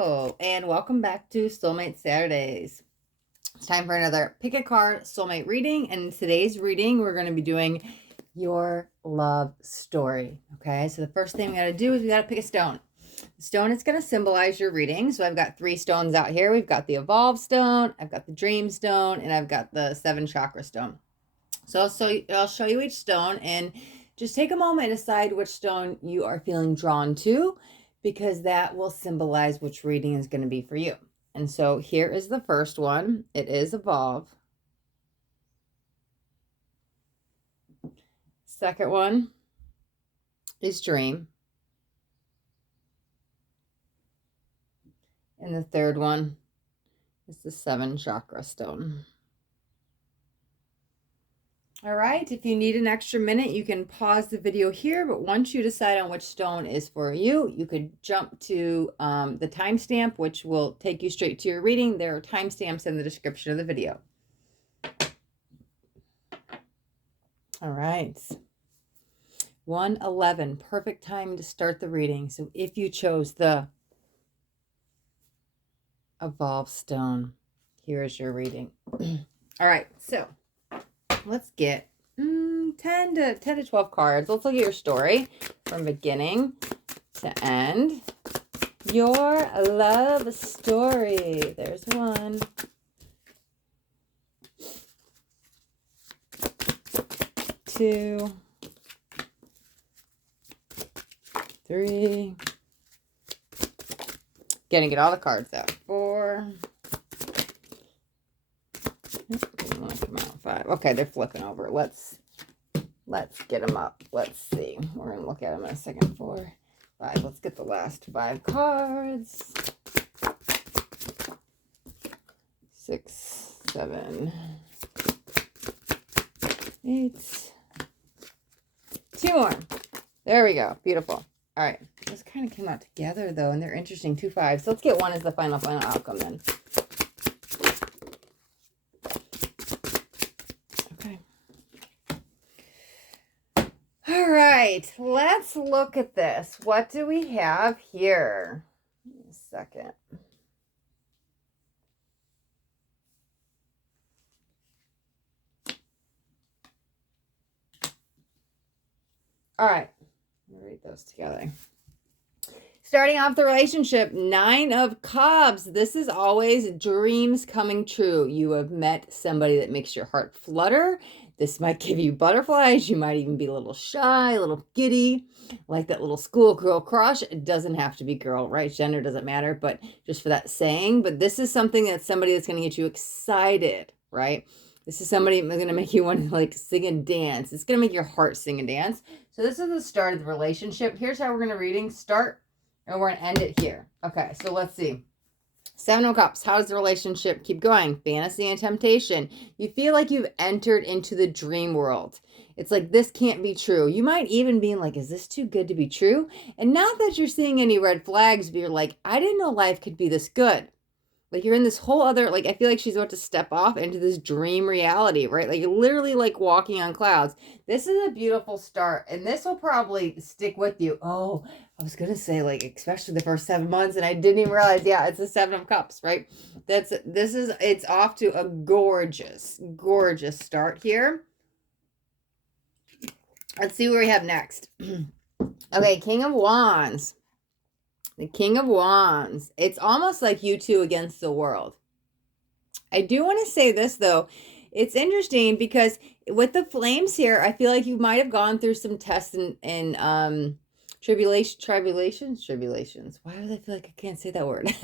Hello, and welcome back to Soulmate Saturdays. It's time for another pick a card soulmate reading. And in today's reading, we're going to be doing your love story. Okay, so the first thing we got to do is we got to pick a stone. The stone is going to symbolize your reading. So I've got 3 stones out here. We've got the Evolve stone, I've got the Dream stone, and I've got the 7 chakra stone. So I'll show you each stone and just take a moment and decide which stone you are feeling drawn to, because that will symbolize which reading is going to be for you. And so here is the first one. It is Evolve. Second one is Dream. And the third one is the 7 chakra stone. All right, if you need an extra minute, you can pause the video here, but once you decide on which stone is for you, you could jump to the timestamp, which will take you straight to your reading. There are timestamps in the description of the video. All right, 1:11, perfect time to start the reading. So if you chose the Evolve stone, here is your reading. All right, so let's get 10 to 12 cards. Let's look at your story from beginning to end. Your love story. There's 1. 2. 3. Gonna get all the cards out. 4. Come out 5. Okay, they're flipping over. Let's get them up. Let's see. We're gonna look at them in a second. 4, 5. Let's get the last 5 cards. 6, 7, 8. 2 more. There we go. Beautiful. All right. Those kind of came out together though, and they're interesting. 2 5s. So let's get 1 as the final outcome then. All right, let's look at this. What do we have here? Give me a second. All right, let me read those together. Starting off the relationship, 9 of Cups. This is always dreams coming true. You have met somebody that makes your heart flutter. This might give you butterflies. You might even be a little shy, a little giddy, like that little schoolgirl crush. It doesn't have to be girl, right? Gender doesn't matter, but just for that saying. But this is something that's somebody that's going to get you excited, right? This is somebody that's going to make you want to like sing and dance. It's going to make your heart sing and dance. So this is the start of the relationship. Here's how we're going to reading start. And we're going to end it here. Okay, so let's see. 7 of Cups. How does the relationship keep going? Fantasy and temptation. You feel like you've entered into the dream world. It's like, this can't be true. You might even be like, is this too good to be true? And not that you're seeing any red flags, but you're like, I didn't know life could be this good. Like you're in this whole other, like I feel like she's about to step off into this dream reality, right? Like you're literally like walking on clouds. This is a beautiful start, and this will probably stick with you. Oh, I was going to say like, especially the first 7 months, and I didn't even realize, yeah, it's the 7 of Cups, right? It's off to a gorgeous, gorgeous start here. Let's see what we have next. Okay, King of Wands. The King of Wands. It's almost like you two against the world. I do want to say this, though. It's interesting because with the flames here, I feel like you might have gone through some tests and tribulations. Why do I feel like I can't say that word?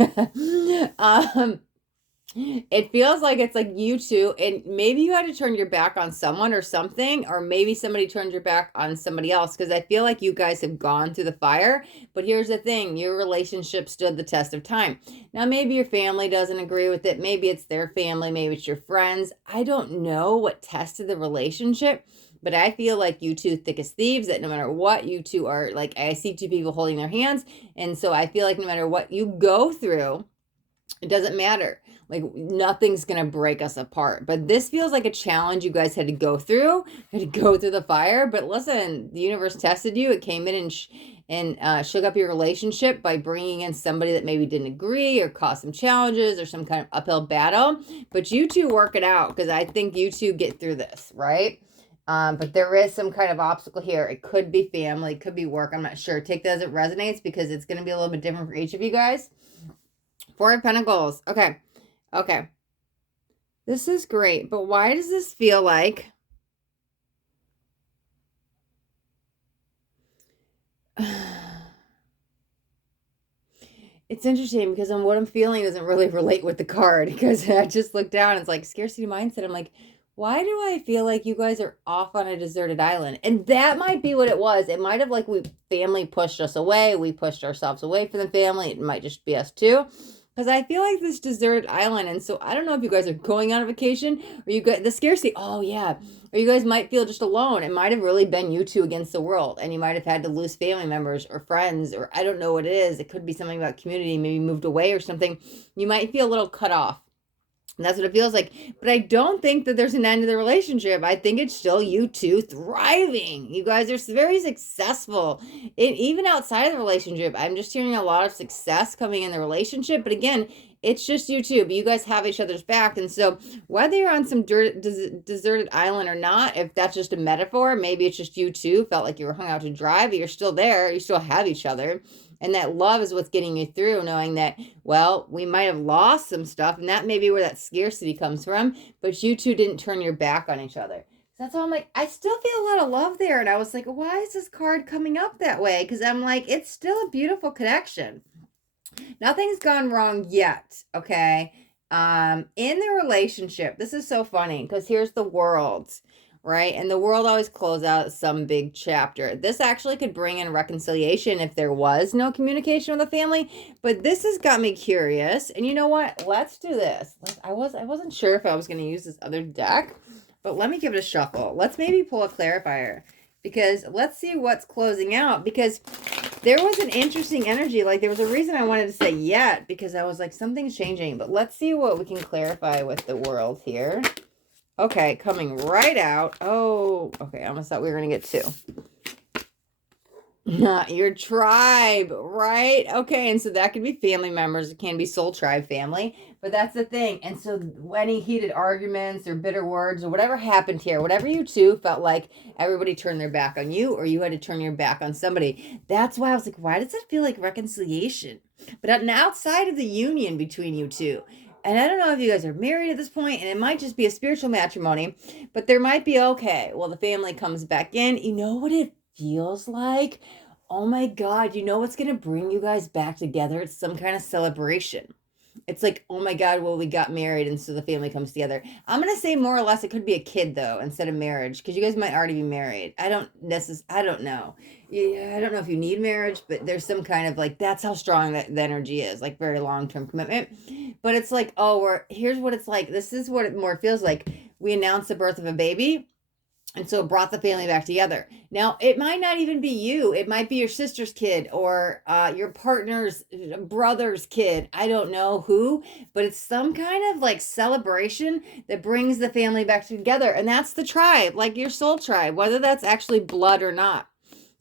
It feels like it's like you two, and maybe you had to turn your back on someone or something, or maybe somebody turned your back on somebody else, because I feel like you guys have gone through the fire. But here's the thing, your relationship stood the test of time. Now, maybe your family doesn't agree with it. Maybe it's their family. Maybe it's your friends. I don't know what tested the relationship, but I feel like you two thick as thieves, that no matter what, you two are like, I see 2 people holding their hands. And so I feel like no matter what you go through, it doesn't matter. Like nothing's going to break us apart. But this feels like a challenge you guys had to go through. You had to go through the fire. But listen, the universe tested you. It came in and shook up your relationship by bringing in somebody that maybe didn't agree or caused some challenges or some kind of uphill battle. But you two work it out, because I think you two get through this, right? But there is some kind of obstacle here. It could be family, it could be work. I'm not sure. Take that as it resonates, because it's going to be a little bit different for each of you guys. Four of Pentacles. Okay. Okay. This is great, but why does this feel like... It's interesting, because what I'm feeling doesn't really relate with the card, because I just looked down and it's like scarcity mindset. I'm like, why do I feel like you guys are off on a deserted island? And that might be what it was. It might have, like, family pushed us away. We pushed ourselves away from the family. It might just be us too. Because I feel like this deserted island. And so I don't know if you guys are going on a vacation, or you got the scarcity. Oh, yeah. Or you guys might feel just alone. It might have really been you two against the world. And you might have had to lose family members or friends, or I don't know what it is. It could be something about community, maybe moved away or something. You might feel a little cut off. And that's what it feels like. But I don't think that there's an end to the relationship. I think it's still you two thriving. You guys are very successful. Even outside of the relationship, I'm just hearing a lot of success coming in the relationship. But again, it's just you two. But you guys have each other's back. And so whether you're on some deserted island or not, if that's just a metaphor, maybe it's just you two felt like you were hung out to dry, but you're still there. You still have each other. And that love is what's getting you through, knowing that, well, we might have lost some stuff, and that may be where that scarcity comes from, but you two didn't turn your back on each other. That's why I'm like, I still feel a lot of love there. And I was like, why is this card coming up that way? Because I'm like, it's still a beautiful connection. Nothing's gone wrong yet, okay? In the relationship, this is so funny, because here's the World, right? And the World always closes out some big chapter. This actually could bring in reconciliation if there was no communication with the family, but this has got me curious. And you know what? Let's do this. I wasn't sure if I was going to use this other deck, but let me give it a shuffle. Let's maybe pull a clarifier, because let's see what's closing out, because there was an interesting energy. Like, there was a reason I wanted to say yet, because I was like, something's changing. But let's see what we can clarify with the World here. Okay, coming right out. Oh, okay, I almost thought we were going to get two. Your tribe, right? Okay, and so that could be family members. It can be soul tribe family, but that's the thing. And so any heated arguments or bitter words or whatever happened here, whatever you two felt like everybody turned their back on you, or you had to turn your back on somebody. That's why I was like, why does it feel like reconciliation? But outside of the union between you two, and I don't know if you guys are married at this point, and it might just be a spiritual matrimony, but there might be, okay, well, the family comes back in. You know what it feels like? Oh my God, you know what's going to bring you guys back together? It's some kind of celebration. It's like, oh my God, well, we got married, and so the family comes together. I'm going to say more or less it could be a kid, though, instead of marriage, because you guys might already be married. I don't know. Yeah, I don't know if you need marriage, but there's some kind of, like, that's how strong the energy is, like very long-term commitment. But it's like, oh, here's what it's like. This is what it more feels like. We announced the birth of a baby, and so it brought the family back together. Now, it might not even be you. It might be your sister's kid, or your partner's brother's kid. I don't know who, but it's some kind of like celebration that brings the family back together. And that's the tribe, like your soul tribe, whether that's actually blood or not.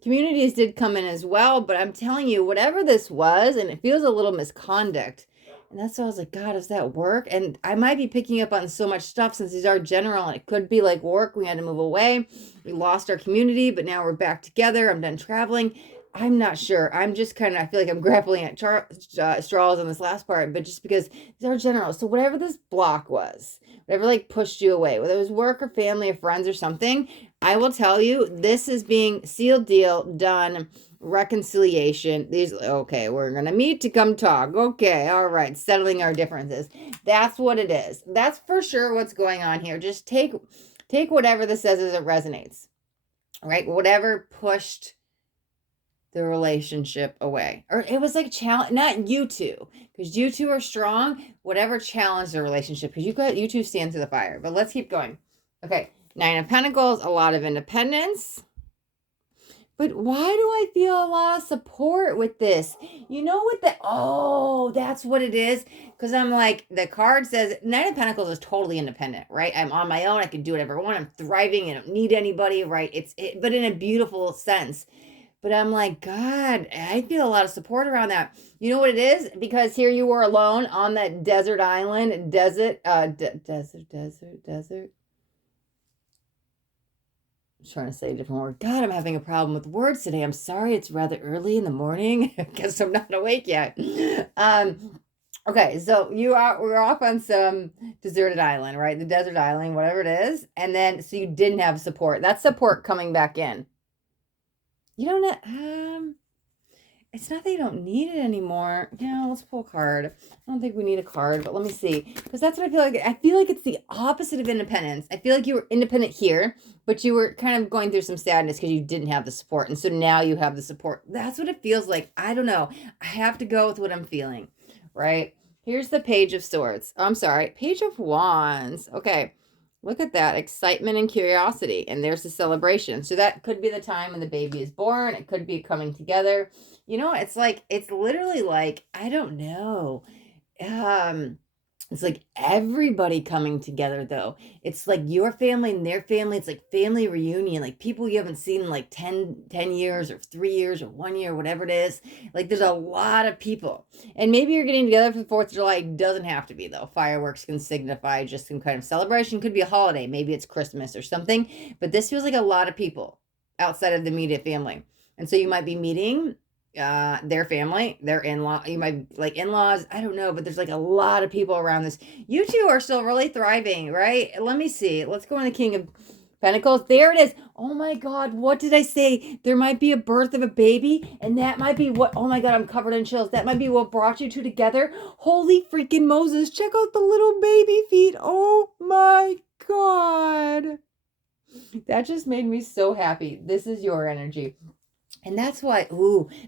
Communities did come in as well, but I'm telling you, whatever this was, and it feels a little misconduct. And that's why I was like, God, does that work? And I might be picking up on so much stuff since these are general, and it could be like work. We had to move away. We lost our community, but now we're back together. I'm done traveling. I'm not sure. I'm just kind of, I feel like I'm grappling at straws on this last part, but just because these are general. So whatever this block was, whatever like pushed you away, whether it was work or family or friends or something, I will tell you, this is being sealed, deal, done, reconciliation. Okay, we're going to meet to come talk. Okay, all right, settling our differences. That's what it is. That's for sure what's going on here. Just take whatever this says as it resonates, right? Whatever pushed the relationship away. Or it was like challenge, not you two, because you two are strong. Whatever challenged the relationship, because you two stand through the fire. But let's keep going. Okay. 9 of Pentacles, a lot of independence. But why do I feel a lot of support with this? You know what that's what it is. Because I'm like, the card says 9 of Pentacles is totally independent, right? I'm on my own. I can do whatever I want. I'm thriving. I don't need anybody, right? But in a beautiful sense. But I'm like, God, I feel a lot of support around that. You know what it is? Because here you were alone on that desert island, desert. I'm trying to say a different word. God, I'm having a problem with words today. I'm sorry. It's rather early in the morning. I guess I'm not awake yet. Okay, so we're off on some deserted island, right? The desert island, whatever it is. And then so you didn't have support. That's support coming back in. You don't it's not that you don't need it anymore. Yeah, let's pull a card. I don't think we need a card, but let me see. Because that's what I feel like. I feel like it's the opposite of independence. I feel like you were independent here, but you were kind of going through some sadness because you didn't have the support. And so now you have the support. That's what it feels like. I don't know. I have to go with what I'm feeling, right? Here's the Page of Swords. Oh, I'm sorry. Page of Wands. Okay. Look at that excitement and curiosity. And there's the celebration. So that could be the time when the baby is born. It could be coming together. You know, it's literally like, I don't know. It's like everybody coming together though. It's like your family and their family. It's like family reunion, like people you haven't seen in like 10 years or 3 years or 1 year, whatever it is. Like there's a lot of people. And maybe you're getting together for the 4th of July. It doesn't have to be though. Fireworks can signify just some kind of celebration. Could be a holiday. Maybe it's Christmas or something. But this feels like a lot of people outside of the immediate family. And so you might be meeting their family, their in-law, you might like in-laws, I don't know, but there's like a lot of people around this. You two are still really thriving, right? Let me see. Let's go on the King of Pentacles. There it is. Oh my God, what did I say? There might be a birth of a baby, and that might be what, oh my God, I'm covered in chills. That might be what brought you two together. Holy freaking Moses, check out the little baby feet. Oh my God. That just made me so happy. This is your energy. And that's why,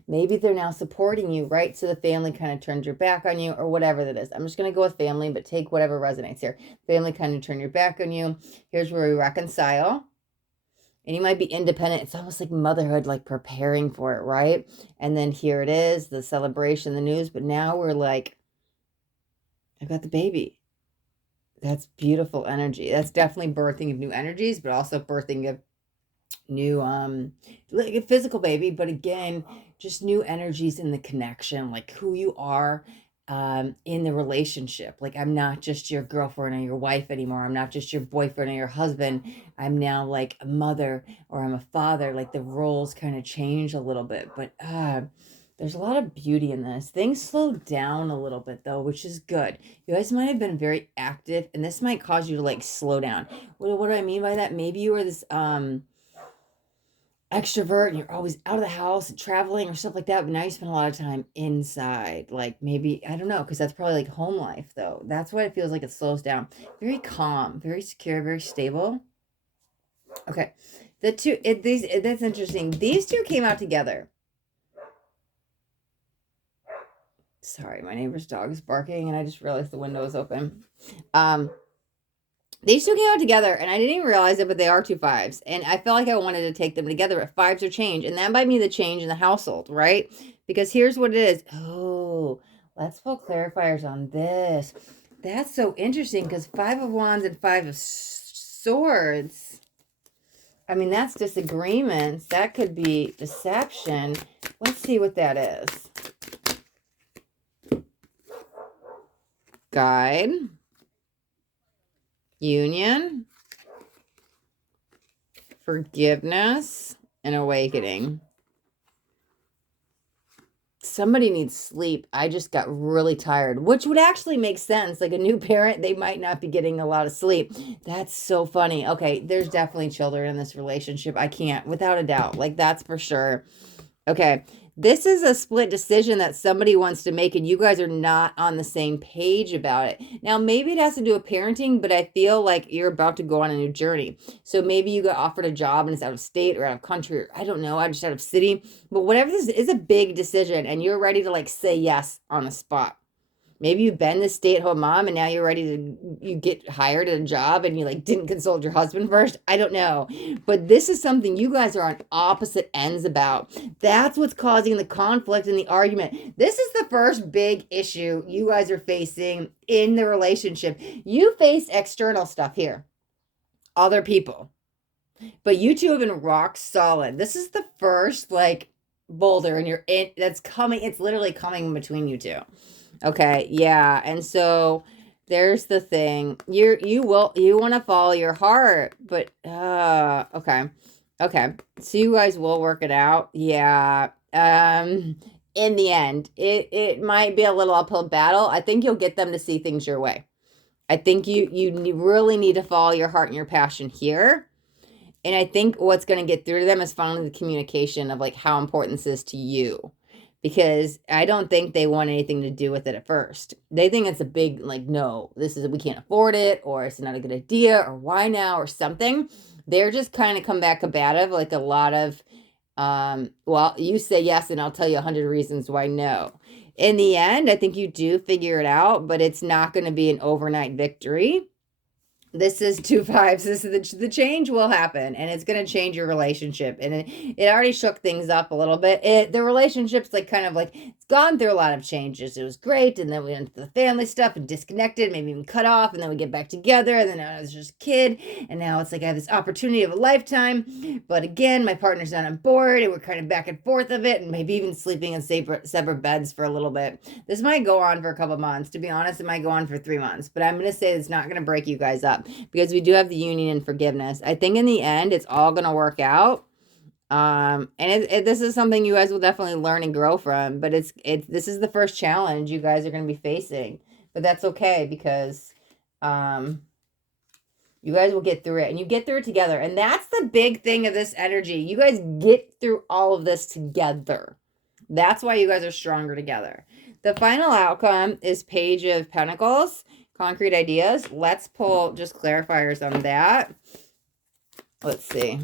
maybe they're now supporting you, right? So the family kind of turned your back on you or whatever that is. I'm just going to go with family, but take whatever resonates here. Family kind of turned your back on you. Here's where we reconcile. And you might be independent. It's almost like motherhood, like preparing for it, right? And then here it is, the celebration, the news. But now we're like, I've got the baby. That's beautiful energy. That's definitely birthing of new energies, but also birthing of new like a physical baby, but again, just new energies in the connection, like who you are in the relationship. Like I'm not just your girlfriend or your wife anymore. I'm not just your boyfriend or your husband. I'm now like a mother or I'm a father. Like the roles kind of change a little bit, but there's a lot of beauty in this. Things slow down a little bit though, which is good. You guys might have been very active and this might cause you to like slow down. What do I mean by that? Maybe you were this extrovert and you're always out of the house and traveling or stuff like that, but now you spend a lot of time inside, like maybe, I don't know, because that's probably like home life though. That's what it feels like. It slows down. Very calm, very secure, very stable. Okay, that's interesting. These two came out together. Sorry, my neighbor's dog is barking and I just realized the window is open. These two came out together, and I didn't even realize it, but they are 2 5s. And I felt like I wanted to take them together, but 5s are change. And that might mean the change in the household, right? Because here's what it is. Oh, let's pull clarifiers on this. That's so interesting because 5 of Wands and 5 of Swords. I mean, that's disagreements. That could be deception. Let's see what that is. Guide. Union, forgiveness, and awakening. Somebody needs sleep. I just got really tired, which would actually make sense. Like a new parent, they might not be getting a lot of sleep. That's so funny. Okay, there's definitely children in this relationship. I can't, without a doubt. Like that's for sure. Okay, this is a split decision that somebody wants to make and you guys are not on the same page about it. Now, maybe it has to do with parenting, but I feel like you're about to go on a new journey. So maybe you got offered a job and it's out of state or out of country, or I don't know, just out of city. But whatever this is a big decision and you're ready to like say yes on the spot. Maybe you've been the stay-at-home mom and now you're ready to, you get hired at a job and you like didn't consult your husband first. I don't know. But this is something you guys are on opposite ends about. That's what's causing the conflict and the argument. This is the first big issue you guys are facing in the relationship. You faced external stuff here. Other people. But you two have been rock solid. This is the first like boulder and that's coming, it's literally coming between you two. Okay, yeah. And so there's the thing. You want to follow your heart, but okay. Okay. So you guys will work it out. Yeah. In the end, it might be a little uphill battle. I think you'll get them to see things your way. I think you really need to follow your heart and your passion here. And I think what's going to get through to them is finally the communication of like how important this is to you. Because I don't think they want anything to do with it at first. They think it's a big, like, no, we can't afford it, or it's not a good idea, or why now, or something. They're just kind of come back combative, like a lot of, well, you say yes, and I'll tell you 100 reasons why no. In the end, I think you do figure it out, but it's not going to be an overnight victory. This is 2 5s. This is the change will happen, and it's going to change your relationship. And it already shook things up a little bit. The relationship's like kind of like it's gone through a lot of changes. It was great, and then we went into the family stuff and disconnected, maybe even cut off, and then we get back together. And then I was just a kid, and now it's like I have this opportunity of a lifetime. But again, my partner's not on board, and we're kind of back and forth of it, and maybe even sleeping in separate beds for a little bit. This might go on for a couple months. To be honest, it might go on for 3 months. But I'm going to say it's not going to break you guys up. Because we do have the union and forgiveness. I think in the end, it's all going to work out. And this is something you guys will definitely learn and grow from. But this is the first challenge you guys are going to be facing. But that's okay because you guys will get through it. And you get through it together. And that's the big thing of this energy. You guys get through all of this together. That's why you guys are stronger together. The final outcome is Page of Pentacles. Concrete ideas. Let's pull just clarifiers on that. Let's see.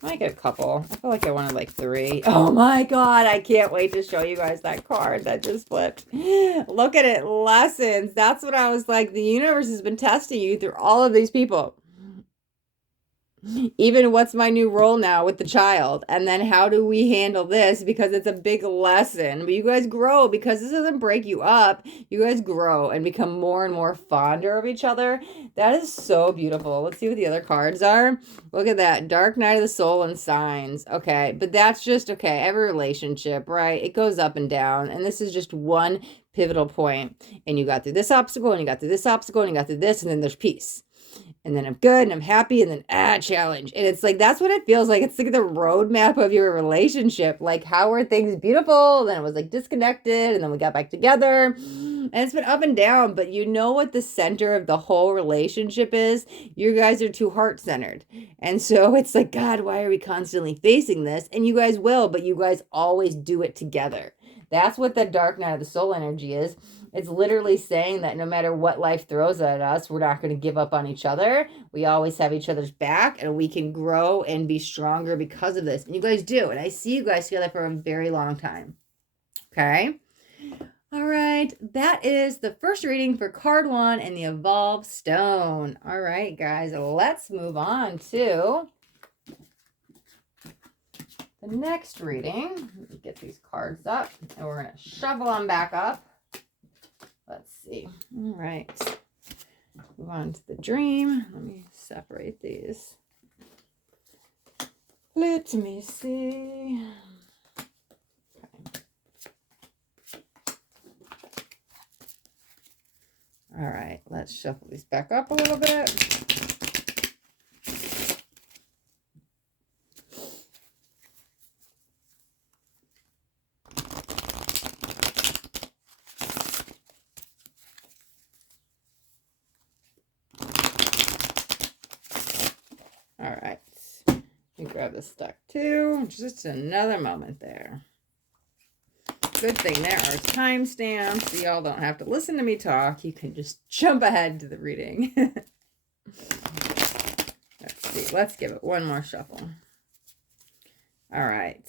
I might get a couple. I feel like I wanted like 3. Oh my God. I can't wait to show you guys that card that just flipped. Look at it. Lessons. That's what I was like. The universe has been testing you through all of these people. Even what's my new role now with the child? And then how do we handle this? Because it's a big lesson. But you guys grow because this doesn't break you up. You guys grow and become more and more fonder of each other. That is so beautiful. Let's see what the other cards are. Look at that. Dark Night of the Soul and Signs. Okay. But that's just, okay, every relationship, right? It goes up and down. And this is just one pivotal point. And you got through this obstacle, and you got through this obstacle, and you got through this, and then there's peace. And then I'm good and I'm happy, and then challenge. And it's like, that's what it feels like. It's like the roadmap of your relationship. Like, how were things beautiful? Then it was like disconnected, and then we got back together. And it's been up and down, but you know what the center of the whole relationship is? You guys are too heart-centered. And so it's like, God, why are we constantly facing this? And you guys will, but you guys always do it together. That's what the Dark Night of the Soul energy is. It's literally saying that no matter what life throws at us, we're not going to give up on each other. We always have each other's back, and we can grow and be stronger because of this. And you guys do. And I see you guys together for a very long time. Okay. All right. That is the first reading for card 1 and the Evolved Stone. All right, guys, let's move on to the next reading. Let me get these cards up, and we're going to shuffle them back up. Let's see. All right. Move on to the dream. Let me separate these. Let me see. Okay. All right. Let's shuffle these back up a little bit. All right, let me grab this stack too. Just another moment there. Good thing there are timestamps, so y'all don't have to listen to me talk. You can just jump ahead to the reading. Let's see. Let's give it one more shuffle. All right.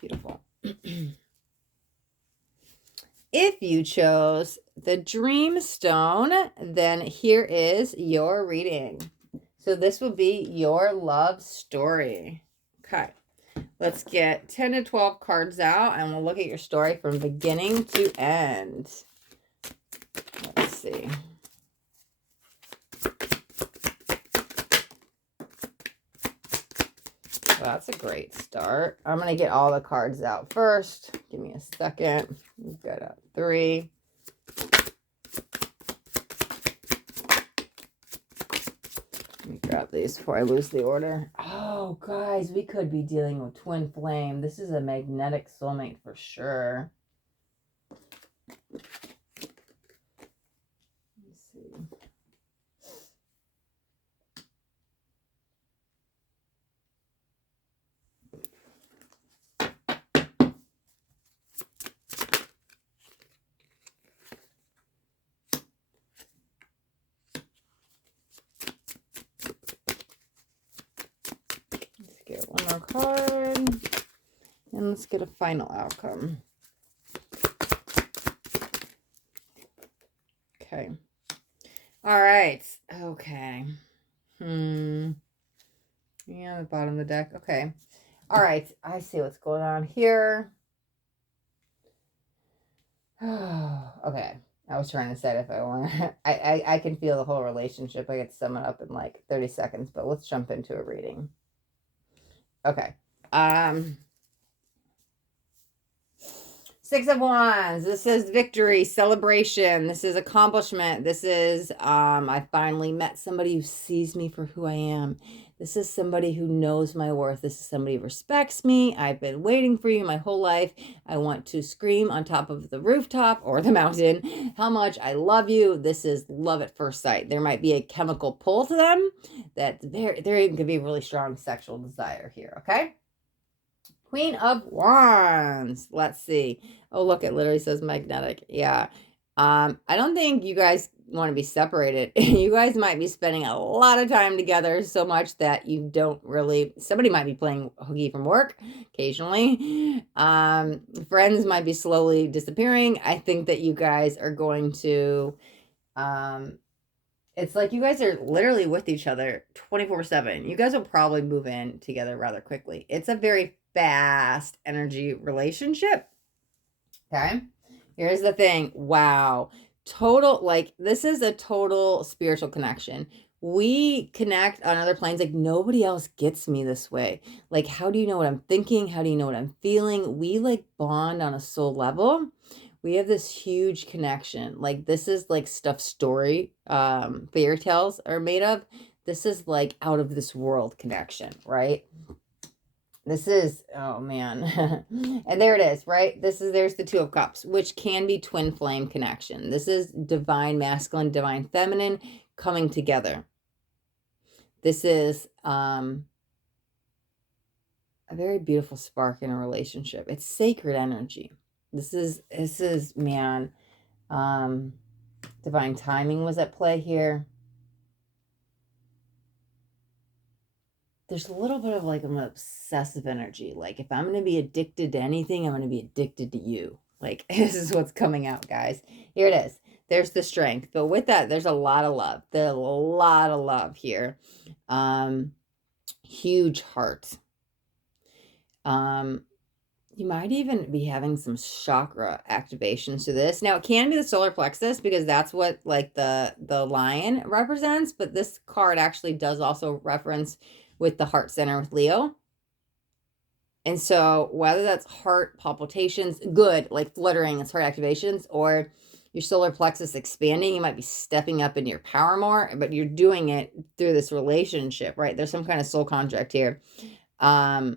Beautiful. If you chose the Dream Stone, then here is your reading. So this will be your love story. Okay. Let's get 10 to 12 cards out, and we'll look at your story from beginning to end. Let's see. that's a great start. I'm going to get all the cards out first. Give me a second. We've got a 3. Let me grab these before I lose the order. Oh, guys, we could be dealing with twin flame. This is a magnetic soulmate for sure. Let's see. Get one more card, and let's get a final outcome. Okay. All right. Okay. Yeah, the bottom of the deck. Okay. All right. I see what's going on here. Okay. I was trying to decide if I want to. I can feel the whole relationship. I get to sum it up in like 30 seconds, but let's jump into a reading. Okay. 6 of Wands. This is victory, celebration. This is accomplishment. This is I finally met somebody who sees me for who I am. This is somebody who knows my worth. This is somebody who respects me. I've been waiting for you my whole life. I want to scream on top of the rooftop or the mountain how much I love you. This is love at first sight. There might be a chemical pull to them that there even could be a really strong sexual desire here, okay? Queen of Wands. Let's see. Oh, look, it literally says magnetic. Yeah. I don't think you guys want to be separated. You guys might be spending a lot of time together so much that you don't really, somebody might be playing hooky from work occasionally. Friends might be slowly disappearing. I think that you guys are going to, it's like you guys are literally with each other 24/7. You guys will probably move in together rather quickly. It's a very fast energy relationship. Okay. Here's the thing. Wow. Total, like, this is a total spiritual connection. We connect on other planes like nobody else gets me this way. Like, how do you know what I'm thinking? How do you know what I'm feeling? We like bond on a soul level. We have this huge connection. Like, this is like stuff fairy tales are made of. This is like out of this world connection, right? This is, oh man. And there it is, right? There's the 2 of Cups, which can be twin flame connection. This is divine masculine, divine feminine coming together. This is a very beautiful spark in a relationship. It's sacred energy. This is man, divine timing was at play here. There's a little bit of like an obsessive energy. Like, if I'm going to be addicted to anything, I'm going to be addicted to you. Like, this is what's coming out, guys. Here it is. There's the strength. But with that, there's a lot of love. There's a lot of love here. Huge heart. You might even be having some chakra activations to this. Now, it can be the solar plexus because that's what like the lion represents. But this card actually does also reference with the heart center with Leo. And so whether that's heart palpitations, good, like fluttering, it's heart activations, or your solar plexus expanding, you might be stepping up in your power more, but you're doing it through this relationship, right? There's some kind of soul contract here. Not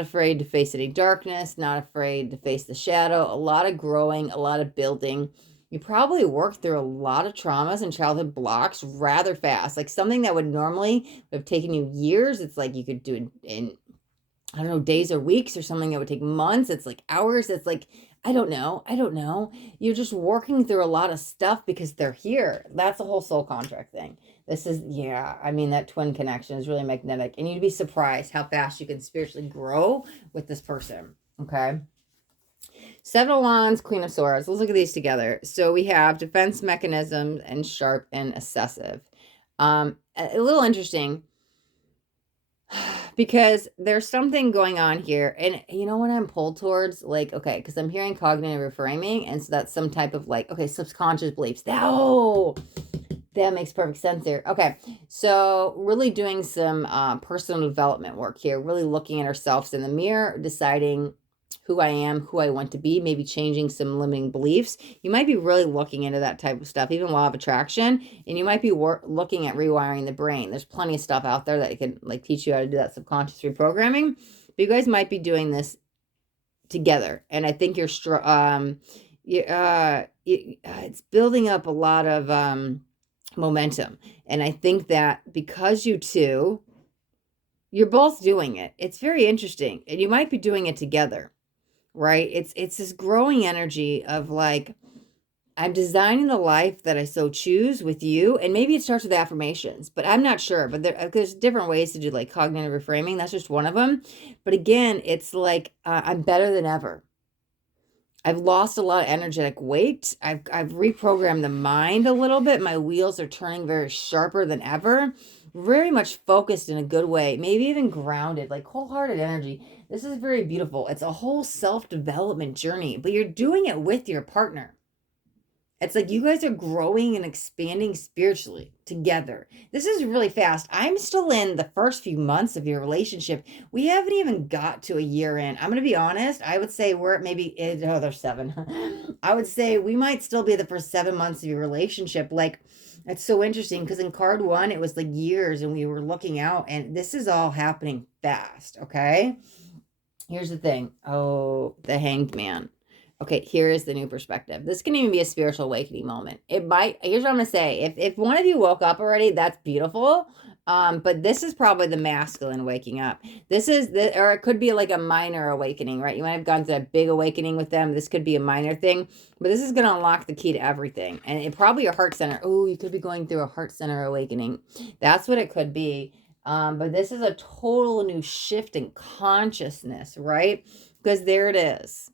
afraid to face any darkness, not afraid to face the shadow, a lot of growing, a lot of building. You probably worked through a lot of traumas and childhood blocks rather fast. Like something that would normally have taken you years, it's like you could do it in, I don't know, days or weeks, or something that would take months. It's like hours. It's like, I don't know. You're just working through a lot of stuff because they're here. That's the whole soul contract thing. This is, yeah, I mean, that twin connection is really magnetic. And you'd be surprised how fast you can spiritually grow with this person, okay? 7 of Wands, Queen of Swords. Let's look at these together. So we have defense mechanisms and sharp and assessive. A little interesting because there's something going on here. And you know what I'm pulled towards? Like, okay, because I'm hearing cognitive reframing. And so that's some type of like, okay, subconscious beliefs. Oh, That makes perfect sense here. Okay. So, really doing some personal development work here, really looking at ourselves in the mirror, deciding who I am, who I want to be, maybe changing some limiting beliefs. You might be really looking into that type of stuff, even law of attraction, and you might be looking at rewiring the brain. There's plenty of stuff out there that can like teach you how to do that subconscious reprogramming. But you guys might be doing this together, and I think it's building up a lot of momentum. And I think that because you're both doing it, it's very interesting, and you might be doing it together, right? It's this growing energy of like, I'm designing the life that I so choose with you. And maybe it starts with affirmations, but I'm not sure. But there's different ways to do like cognitive reframing. That's just one of them. But again, it's like I'm better than ever. I've lost a lot of energetic weight. I've reprogrammed the mind a little bit. My wheels are turning very sharper than ever. Very much focused in a good way, maybe even grounded, like wholehearted energy. This is very beautiful. It's a whole self-development journey, but you're doing it with your partner. It's like you guys are growing and expanding spiritually together. This is really fast. I'm still in the first few months of your relationship. We haven't even got to a year in. I'm going to be honest. I would say we're at maybe, oh, there's 7. I would say we might still be the first 7 months of your relationship. Like, it's so interesting because in card 1, it was like years and we were looking out, and this is all happening fast. Okay. Here's the thing. Oh, the Hanged Man. Okay, here is the new perspective. This can even be a spiritual awakening moment. It might, here's what I'm going to say. If one of you woke up already, that's beautiful. But this is probably the masculine waking up. This is or it could be like a minor awakening, right? You might have gone through that big awakening with them. This could be a minor thing, but this is going to unlock the key to everything. And it probably your heart center. Oh, you could be going through a heart center awakening. That's what it could be. But this is a total new shift in consciousness, right? Because there it is.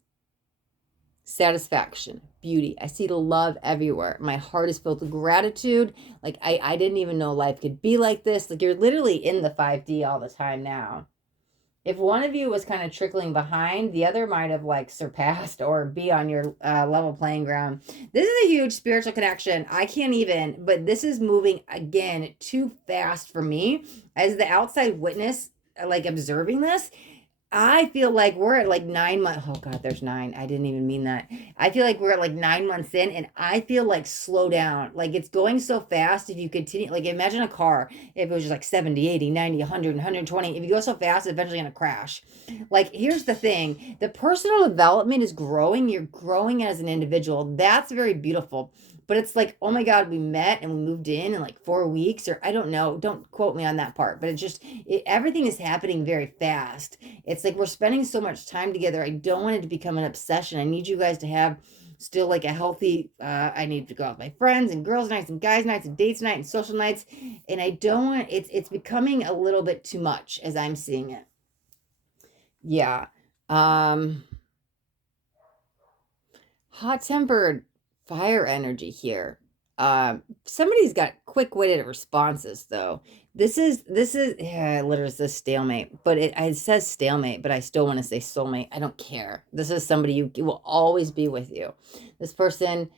Satisfaction, beauty. I see the love everywhere. My heart is filled with gratitude. Like I didn't even know life could be like this. Like you're literally in the 5D all the time now. If one of you was kind of trickling behind, the other might have like surpassed or be on your level playing ground. This is a huge spiritual connection. I can't even, but this is moving again too fast for me as the outside witness, like observing this. I feel like we're at like 9 months. Oh God, there's 9. I didn't even mean that. I feel like we're at like 9 months in, and I feel like slow down. Like it's going so fast. If you continue, like imagine a car, if it was just like 70, 80, 90, 100, 120. If you go so fast, it's eventually going to crash. Like here's the thing. The personal development is growing. You're growing as an individual. That's very beautiful. But it's like, oh my God, we met and we moved in like 4 weeks, or I don't know. Don't quote me on that part. But everything is happening very fast. It's like we're spending so much time together. I don't want it to become an obsession. I need you guys to have still like a healthy, I need to go out with my friends and girls nights and guys nights and dates night and social nights. And I don't want, it's becoming a little bit too much as I'm seeing it. Yeah. Hot-tempered fire energy here. Somebody's got quick-witted responses though. This is yeah, it literally says stalemate, but it says stalemate, but I still want to say soulmate. I don't care. This is somebody you will always be with you. This person,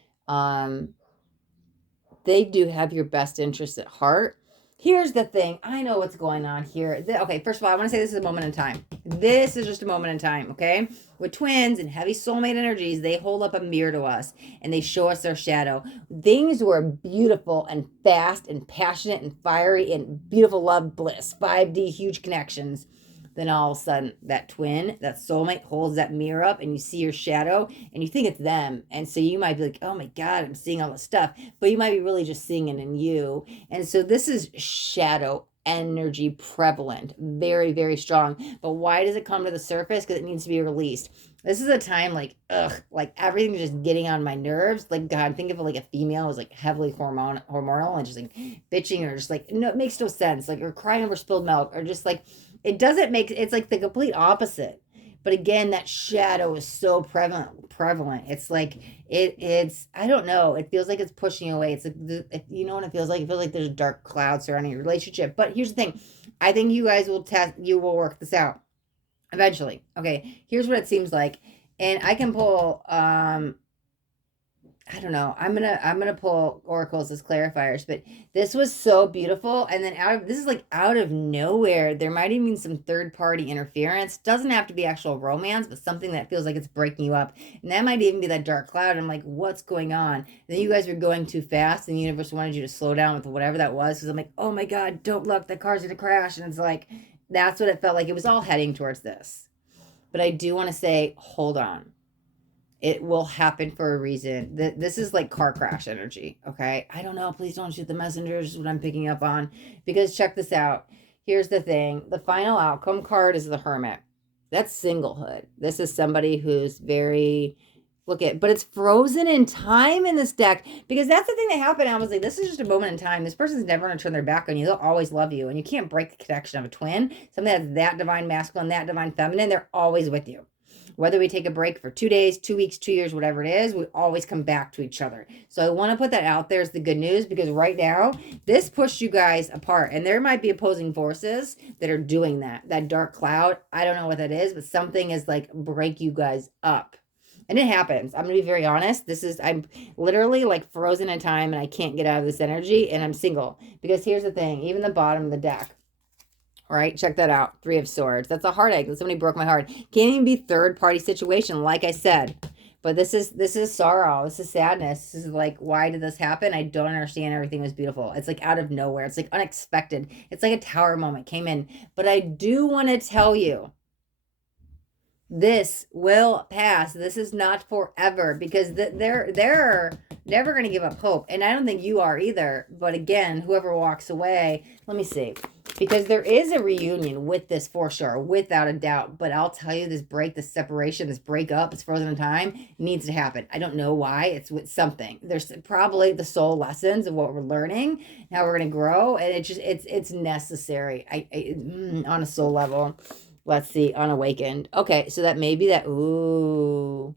they do have your best interests at heart. Here's the thing. I know what's going on here. Okay, first of all, I want to say this is a moment in time. This is just a moment in time, okay? With twins and heavy soulmate energies, they hold up a mirror to us and they show us their shadow. Things were beautiful and fast and passionate and fiery and beautiful love bliss. 5D, huge connections. Then all of a sudden, that twin, that soulmate holds that mirror up and you see your shadow and you think it's them. And so you might be like, oh my God, I'm seeing all this stuff. But you might be really just seeing it in you. And so this is shadow energy prevalent, very, very strong. But why does it come to the surface? Because it needs to be released. This is a time like, like everything's just getting on my nerves. Like, God, think of it like a female who's like heavily hormonal and just like bitching, or just like, no, it makes no sense. Like, or crying over spilled milk, or just like, it doesn't make, it's like the complete opposite. But again, that shadow is so prevalent. It's like, it's, I don't know. It feels like it's pushing away. It's like, you know what it feels like? It feels like there's a dark cloud surrounding your relationship. But here's the thing. I think you guys you will work this out eventually. Okay. Here's what it seems like. And I can pull, I don't know. I'm gonna pull oracles as clarifiers, but this was so beautiful. And then this is like out of nowhere. There might even be some third party interference. Doesn't have to be actual romance, but something that feels like it's breaking you up. And that might even be that dark cloud. I'm like, what's going on? And then you guys were going too fast, and the universe wanted you to slow down with whatever that was. Because I'm like, oh my god, don't look, the car's gonna crash. And it's like, that's what it felt like. It was all heading towards this. But I do want to say, hold on, it will happen for a reason. This is like car crash energy, okay? I don't know. Please don't shoot the messengers, is what I'm picking up on. Because check this out. Here's the thing. The final outcome card is the Hermit. That's singlehood. This is somebody who's very, but it's frozen in time in this deck. Because that's the thing that happened. I was like, this is just a moment in time. This person's never going to turn their back on you. They'll always love you. And you can't break the connection of a twin. Something that's that divine masculine, that divine feminine. They're always with you. Whether we take a break for 2 days, 2 weeks, 2 years, whatever it is, we always come back to each other. So I want to put that out there as the good news, because right now, this pushed you guys apart. And there might be opposing forces that are doing that. That dark cloud, I don't know what that is, but something is like break you guys up. And it happens. I'm going to be very honest. I'm literally like frozen in time and I can't get out of this energy, and I'm single. Because here's the thing, even the bottom of the deck. All right, check that out. 3 of Swords. That's a heartache. Somebody broke my heart. Can't even be third party situation, like I said. But this is sorrow. This is sadness. This is like, why did this happen? I don't understand. Everything was beautiful. It's like out of nowhere. It's like unexpected. It's like a tower moment came in. But I do want to tell you, this will pass. This is not forever, because they're never going to give up hope. And I don't think you are either. But again, whoever walks away, let me see. Because there is a reunion with this for sure, without a doubt. But I'll tell you, this separation, this breakup, this frozen in time needs to happen. I don't know why. It's with something. There's probably the soul lessons of what we're learning, how we're going to grow. And it's necessary. On a soul level. Let's see, unawakened. Okay, so that maybe that, ooh.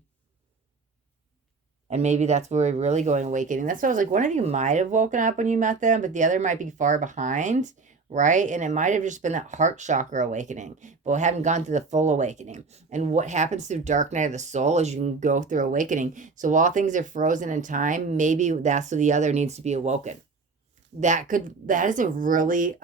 And maybe that's where we're really going awakening. That's why I was like, one of you might have woken up when you met them, but the other might be far behind, right? And it might have just been that heart chakra awakening, but we haven't gone through the full awakening. And what happens through dark night of the soul is you can go through awakening. So while things are frozen in time, maybe that's what the other needs to be awoken. That is a really,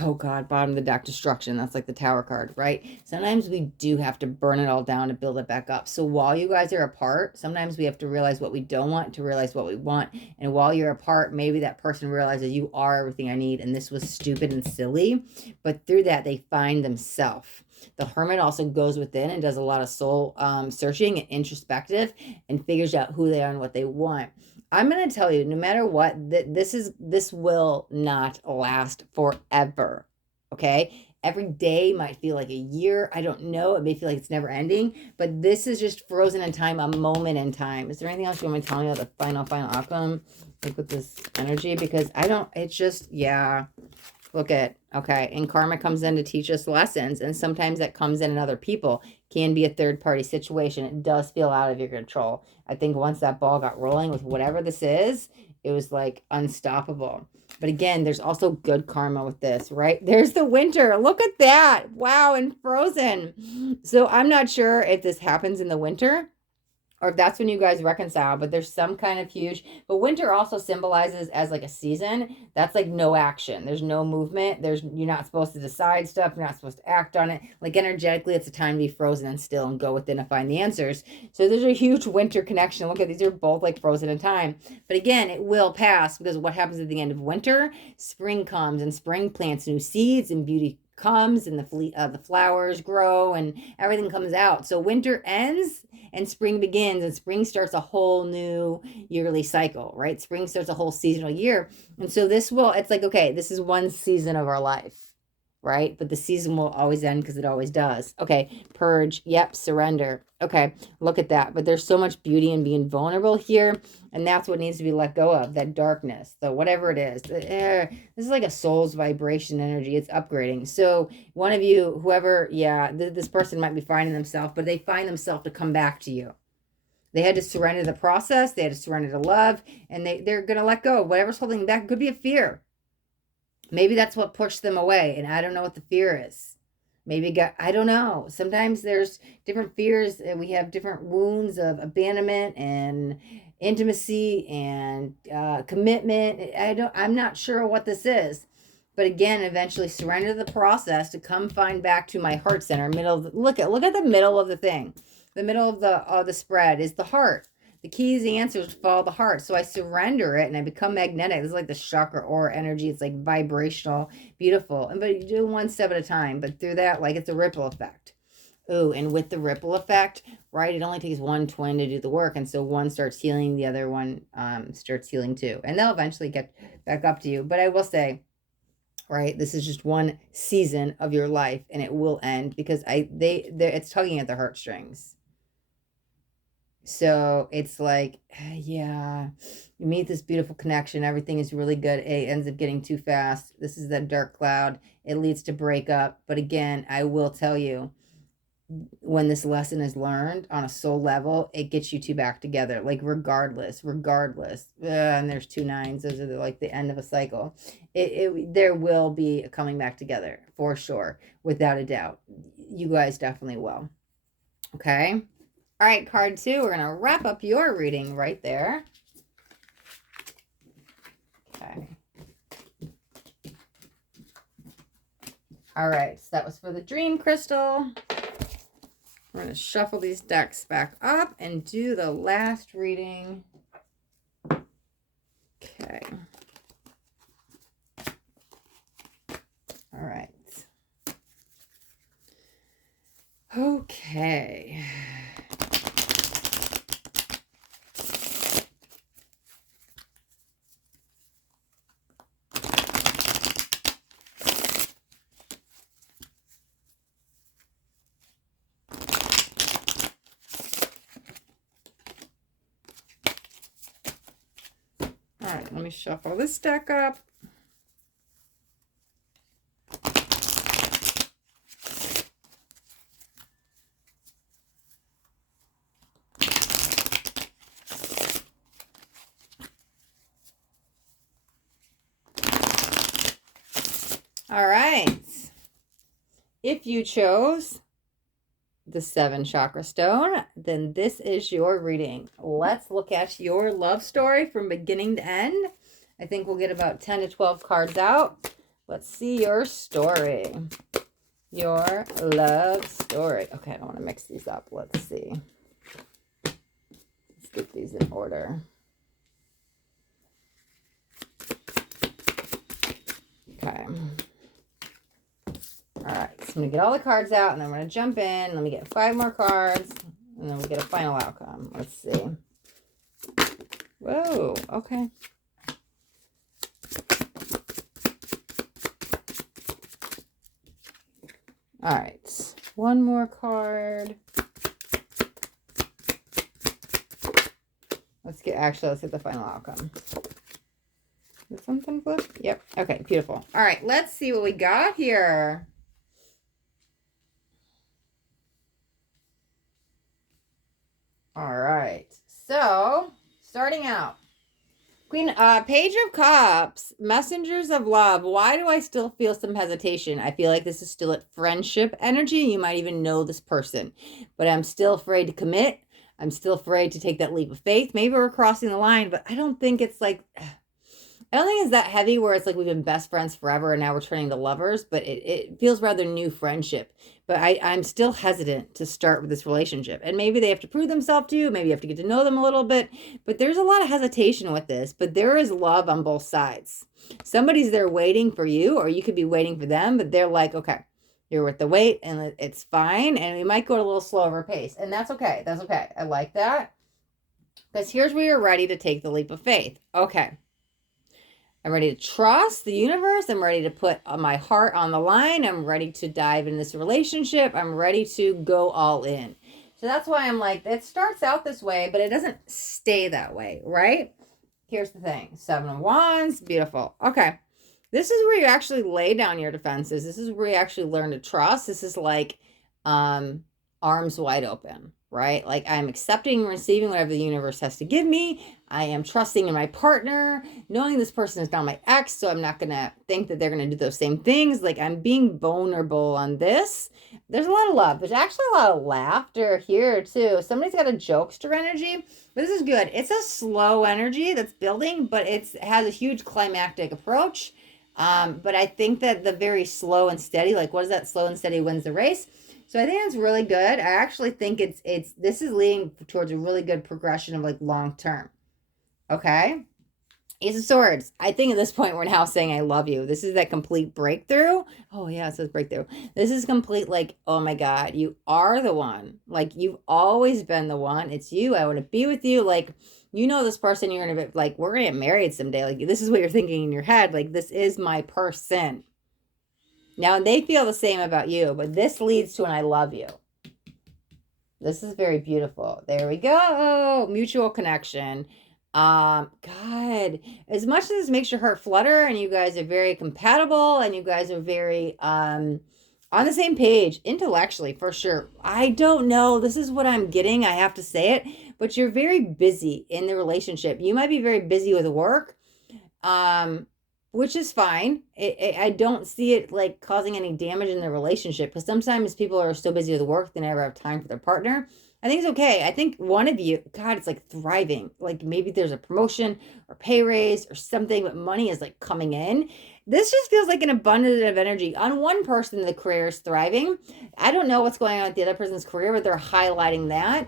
oh god, bottom of the deck, destruction. That's like the tower card, right? Sometimes we do have to burn it all down to build it back up. So while you guys are apart, sometimes we have to realize what we don't want to realize what we want. And while you're apart, maybe that person realizes you are everything I need, and this was stupid and silly. But through that, they find themselves. The Hermit also goes within and does a lot of soul searching and introspective, and figures out who they are and what they want. I'm going to tell you, no matter what, this will not last forever. Okay? Every day might feel like a year. I don't know. It may feel like it's never ending, but this is just frozen in time, a moment in time. Is there anything else you want me to tell me about the final outcome? Like with this energy? Because it's just, yeah. Look at, okay, and karma comes in to teach us lessons, and sometimes that comes in other people. Can be a third-party situation. It does feel out of your control. I think once that ball got rolling with whatever this is, it was like unstoppable. But again, there's also good karma with this, right? There's the winter. Look at that. Wow, and frozen. So I'm not sure if this happens in the winter, or if that's when you guys reconcile, but there's some kind of huge, but winter also symbolizes as like a season. That's like no action. There's no movement. You're not supposed to decide stuff. You're not supposed to act on it. Like energetically, it's a time to be frozen and still and go within and find the answers. So there's a huge winter connection. Look at these are both like frozen in time. But again, it will pass, because what happens at the end of winter, spring comes, and spring plants new seeds, and beauty comes, and the flowers grow, and everything comes out. So winter ends and spring begins, and spring starts a whole new yearly cycle, right? Spring starts a whole seasonal year. And so it's like, okay, this is one season of our life, right? But the season will always end, because it always does. Okay, purge, yep, surrender. Okay, look at that. But there's so much beauty in being vulnerable here, and that's what needs to be let go of, that darkness, the whatever it is. This is like a soul's vibration energy. It's upgrading. So one of you, whoever, this person might be finding themselves, but they find themselves to come back to you. They had to surrender the process. They had to surrender to love, and they're going to let go of whatever's holding them back. It could be a fear. Maybe that's what pushed them away, and I don't know what the fear is. Maybe got, I don't know. Sometimes there's different fears and we have different wounds of abandonment and intimacy and commitment. I'm not sure what this is. But again, eventually surrender the process to come find back to my heart center. Look at the middle of the thing. The middle of the spread is the heart. The keys, the answers follow the heart. So I surrender it and I become magnetic. This is like the chakra aura energy. It's like vibrational, beautiful. But you do one step at a time. But through that, like it's a ripple effect. Ooh, and with the ripple effect, right, it only takes one twin to do the work. And so one starts healing, the other one starts healing too. And they'll eventually get back up to you. But I will say, right, this is just one season of your life and it will end because it's tugging at the heartstrings. So it's like, yeah, you meet this beautiful connection. Everything is really good. It ends up getting too fast. This is that dark cloud. It leads to breakup. But again, I will tell you, when this lesson is learned on a soul level, it gets you two back together. Like regardless. And there's 2 9s. Those are like the end of a cycle. There will be a coming back together for sure. Without a doubt. You guys definitely will. Okay. All right, card 2, we're going to wrap up your reading right there. Okay. All right, so that was for the dream crystal. We're going to shuffle these decks back up and do the last reading. Okay. All right. Okay. All right, let me shuffle this deck up. All right. If you chose the 7 chakra stone, then this is your reading. Let's look at your love story from beginning to end. I think we'll get about 10 to 12 cards out. Let's see your story. Your love story. Okay, I don't want to mix these up. Let's see. Let's get these in order. Okay. All right, so I'm going to get all the cards out, and then we're going to jump in. Let me get 5 more cards, and then we'll get a final outcome. Let's see. Whoa, okay. All right, 1 more card. Let's get the final outcome. Did something flip? Yep. Okay, beautiful. All right, let's see what we got here. All right, so starting out, Page of Cups, Messengers of Love. Why do I still feel some hesitation? I feel like this is still at friendship energy. You might even know this person, but I'm still afraid to commit. I'm still afraid to take that leap of faith. Maybe we're crossing the line, but I don't think it's like, I don't think it's that heavy where it's like we've been best friends forever and now we're turning to lovers, but it feels rather new friendship. But I'm still hesitant to start with this relationship. And maybe they have to prove themselves to you. Maybe you have to get to know them a little bit. But there's a lot of hesitation with this. But there is love on both sides. Somebody's there waiting for you, or you could be waiting for them. But they're like, okay, you're worth the wait and it's fine. And we might go at a little slower pace. And that's okay. That's okay. I like that. Because here's where you're ready to take the leap of faith. Okay. I'm ready to trust the universe. I'm ready to put my heart on the line. I'm ready to dive in this relationship. I'm ready to go all in. So that's why I'm like, it starts out this way, but it doesn't stay that way, right? Here's the thing. 7 of Wands. Beautiful. Okay. This is where you actually lay down your defenses. This is where you actually learn to trust. This is like arms wide open, right? Like I'm accepting and receiving whatever the universe has to give me. I am trusting in my partner, knowing this person is not my ex, so I'm not going to think that they're going to do those same things. Like I'm being vulnerable on this. There's a lot of love. There's actually a lot of laughter here too. Somebody's got a jokester energy. But this is good. It's a slow energy that's building, but it has a huge climactic approach. But I think that the very slow and steady, like what is that? Slow and steady wins the race. So I think it's really good. I actually think this is leading towards a really good progression of like long term. Okay. Ace of Swords. I think at this point we're now saying I love you. This is that complete breakthrough. Oh yeah, it says breakthrough. This is complete like, oh my God, you are the one. Like you've always been the one. It's you. I want to be with you. Like, you know this person, you're gonna be like, we're gonna get married someday. Like this is what you're thinking in your head. Like this is my person. Now they feel the same about you, but this leads to an I love you. This is very beautiful. There we go. Mutual connection. God, as much as this makes your heart flutter and you guys are very compatible and you guys are very on the same page intellectually for sure. I don't know. This is what I'm getting. I have to say it, but you're very busy in the relationship. You might be very busy with work, which is fine. I don't see it like causing any damage in the relationship because sometimes people are so busy with work they never have time for their partner. I think it's okay. I think one of you, God, it's like thriving. Like maybe there's a promotion or pay raise or something, but money is like coming in. This just feels like an abundance of energy. On one person, the career is thriving. I don't know what's going on with the other person's career, but they're highlighting that.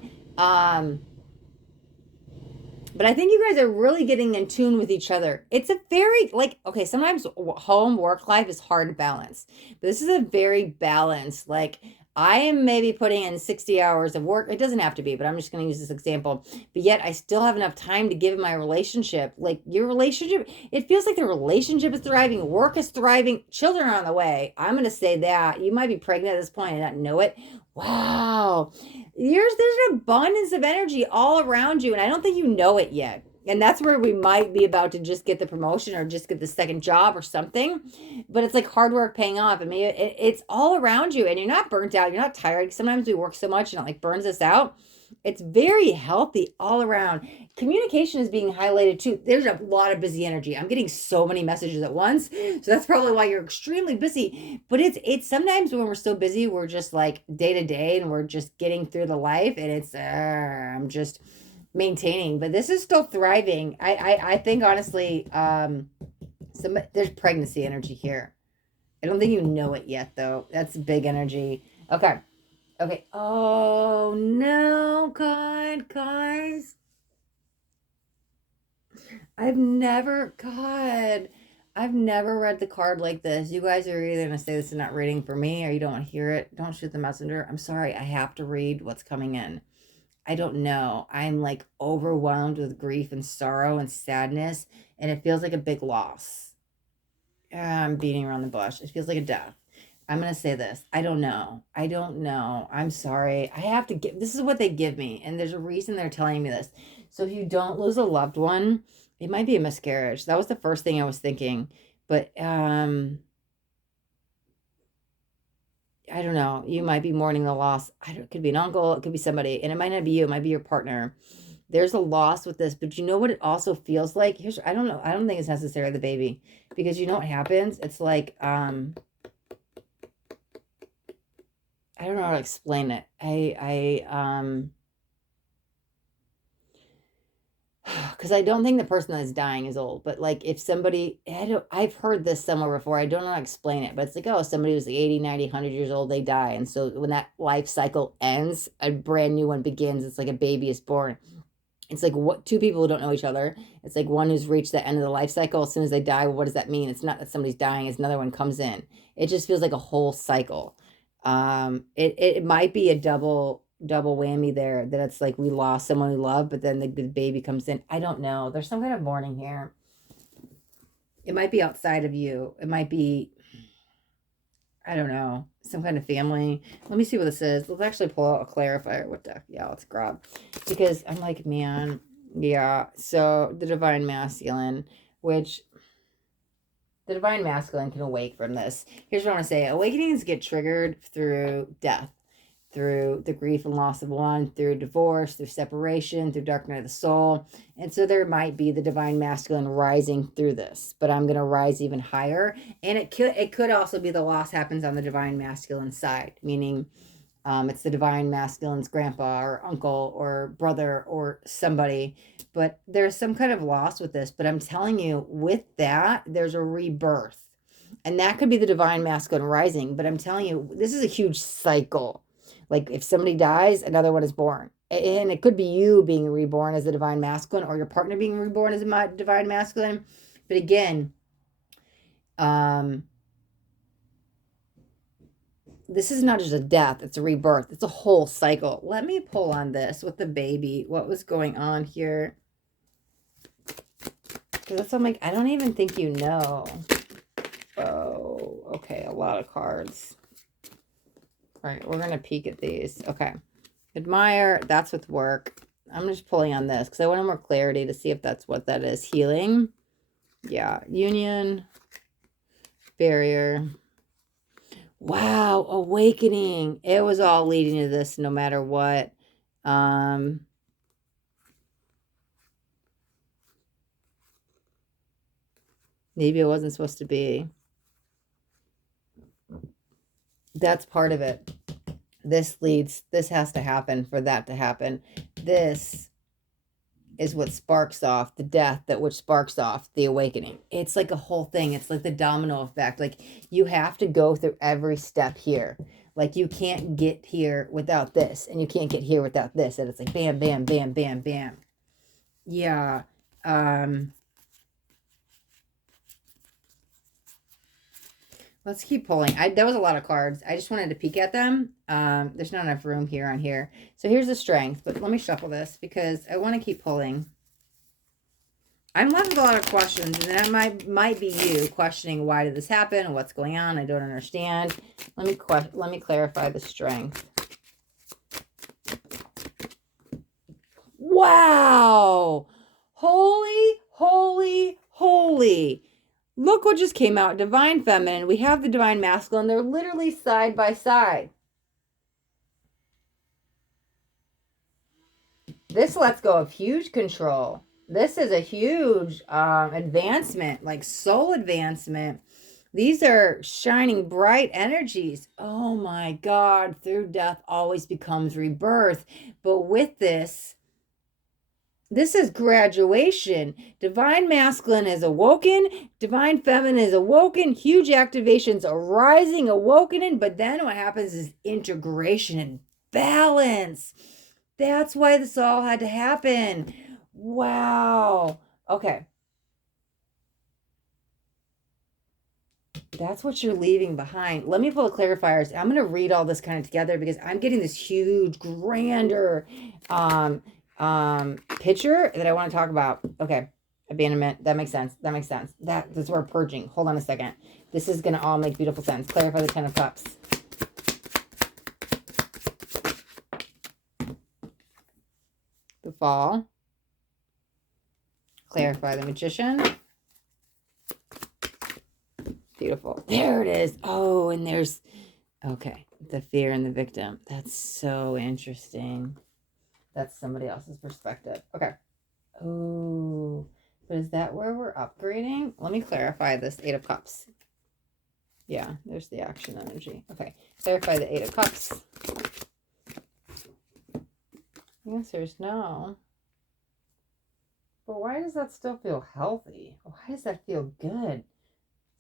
But I think you guys are really getting in tune with each other. It's a very, like, okay, sometimes home work life is hard to balance. But this is a very balanced, like, I am maybe putting in 60 hours of work. It doesn't have to be, but I'm just going to use this example. But yet I still have enough time to give my relationship. Like your relationship, it feels like the relationship is thriving. Work is thriving. Children are on the way. I'm going to say that. You might be pregnant at this point and not know it. Wow. There's an abundance of energy all around you. And I don't think you know it yet. And that's where we might be about to just get the promotion or just get the second job or something. But it's like hard work paying off. I mean, it's all around you and you're not burnt out. You're not tired. Sometimes we work so much and it like burns us out. It's very healthy all around. Communication is being highlighted too. There's a lot of busy energy. I'm getting so many messages at once. So that's probably why you're extremely busy. But it's sometimes when we're so busy, we're just like day to day and we're just getting through the life and it's, I'm just maintaining, but this is still thriving. I think honestly, there's pregnancy energy here. I don't think you know it yet though. That's big energy. Okay. Oh no, God, guys. I've never read the card like this. You guys are either gonna say this is not reading for me or you don't want to hear it. Don't shoot the messenger. I'm sorry. I have to read what's coming in. I don't know. I'm like overwhelmed with grief and sorrow and sadness, and it feels like a big loss. I'm beating around the bush. It feels like a death. I'm going to say this. I don't know. I'm sorry. I have to give, this is what they give me, and there's a reason they're telling me this. So if you don't lose a loved one, it might be a miscarriage. That was the first thing I was thinking. But, I don't know. You might be mourning the loss. It could be an uncle. It could be somebody. And it might not be you. It might be your partner. There's a loss with this. But you know what it also feels like? I don't know. I don't think it's necessarily the baby. Because you know what happens? It's like, I don't know how to explain it. Because I don't think the person that's dying is old, but like if somebody, I've heard this somewhere before. I don't know how to explain it, but it's like, oh, somebody who's like 80, 90, 100 years old, they die. And so when that life cycle ends, a brand new one begins. It's like a baby is born. It's like two people who don't know each other. It's like one who's reached the end of the life cycle. As soon as they die, what does that mean? It's not that somebody's dying, it's another one comes in. It just feels like a whole cycle. It might be a double whammy there, that it's like we lost someone we love, but then the baby comes in. I don't know. There's some kind of mourning here. It might be outside of you. It might be, I don't know, some kind of family. Let me see what this is. Let's actually pull out a clarifier. What the, yeah, let's grab. Because I'm like, man, yeah. So the divine masculine, which the divine masculine can awake from this. Here's what I want to say. Awakenings get triggered through death, through the grief and loss of one, through divorce, through separation, through dark night of the soul. And so there might be the divine masculine rising through this, but I'm going to rise even higher. And it could also be the loss happens on the divine masculine side, meaning it's the divine masculine's grandpa or uncle or brother or somebody, but there's some kind of loss with this. But I'm telling you, with that, there's a rebirth. And that could be the divine masculine rising. But I'm telling you, this is a huge cycle. Like if somebody dies, another one is born. And it could be you being reborn as a divine masculine or your partner being reborn as a divine masculine. But again, this is not just a death, it's a rebirth. It's a whole cycle. Let me pull on this with the baby. What was going on here? Because that's what I'm like, I don't even think you know. Oh, okay, a lot of cards. All right, we're going to peek at these. Okay. Admire, that's with work. I'm just pulling on this because I want more clarity to see if that's what that is. Healing. Yeah. Union. Barrier. Wow. Awakening. It was all leading to this no matter what. Maybe it wasn't supposed to be. That's part of it. This has to happen for that to happen. This is what sparks off the death, that which sparks off the awakening. It's like a whole thing. It's like the domino effect. Like you have to go through every step here. Like you can't get here without this, and you can't get here without this. And it's like bam, bam, bam, bam, bam. Yeah. Let's keep pulling. There was a lot of cards. I just wanted to peek at them. There's not enough room here on here. So here's the strength. But let me shuffle this because I want to keep pulling. I'm left with a lot of questions. And that might be you questioning, why did this happen? What's going on? I don't understand. Let me clarify the strength. Wow. Holy, holy, holy. Look what just came out. Divine feminine. We have the divine masculine. They're literally side by side. This lets go of huge control. This is a huge advancement, like soul advancement. These are shining bright energies. Oh my God. Through death always becomes rebirth. But with this is graduation. Divine masculine is awoken. Divine feminine is awoken. Huge activations arising, awokening. But then what happens is integration and balance. That's why this all had to happen. Wow. Okay. That's what you're leaving behind. Let me pull the clarifiers. I'm going to read all this kind of together because I'm getting this huge, grander picture that I want to talk about. Okay. Abandonment. That makes sense. That's where purging. Hold on a second. This is going to all make beautiful sense. Clarify the 10 of Cups. The Fall. Clarify the Magician. Beautiful. There it is. Oh, and there's, okay, the Fear and the Victim. That's so interesting. That's somebody else's perspective. Okay. Oh, but is that where we're upgrading? Let me clarify this 8 of Cups. Yeah, there's the action energy. Okay, clarify the 8 of Cups. The answer is no. But why does that still feel healthy? Why does that feel good?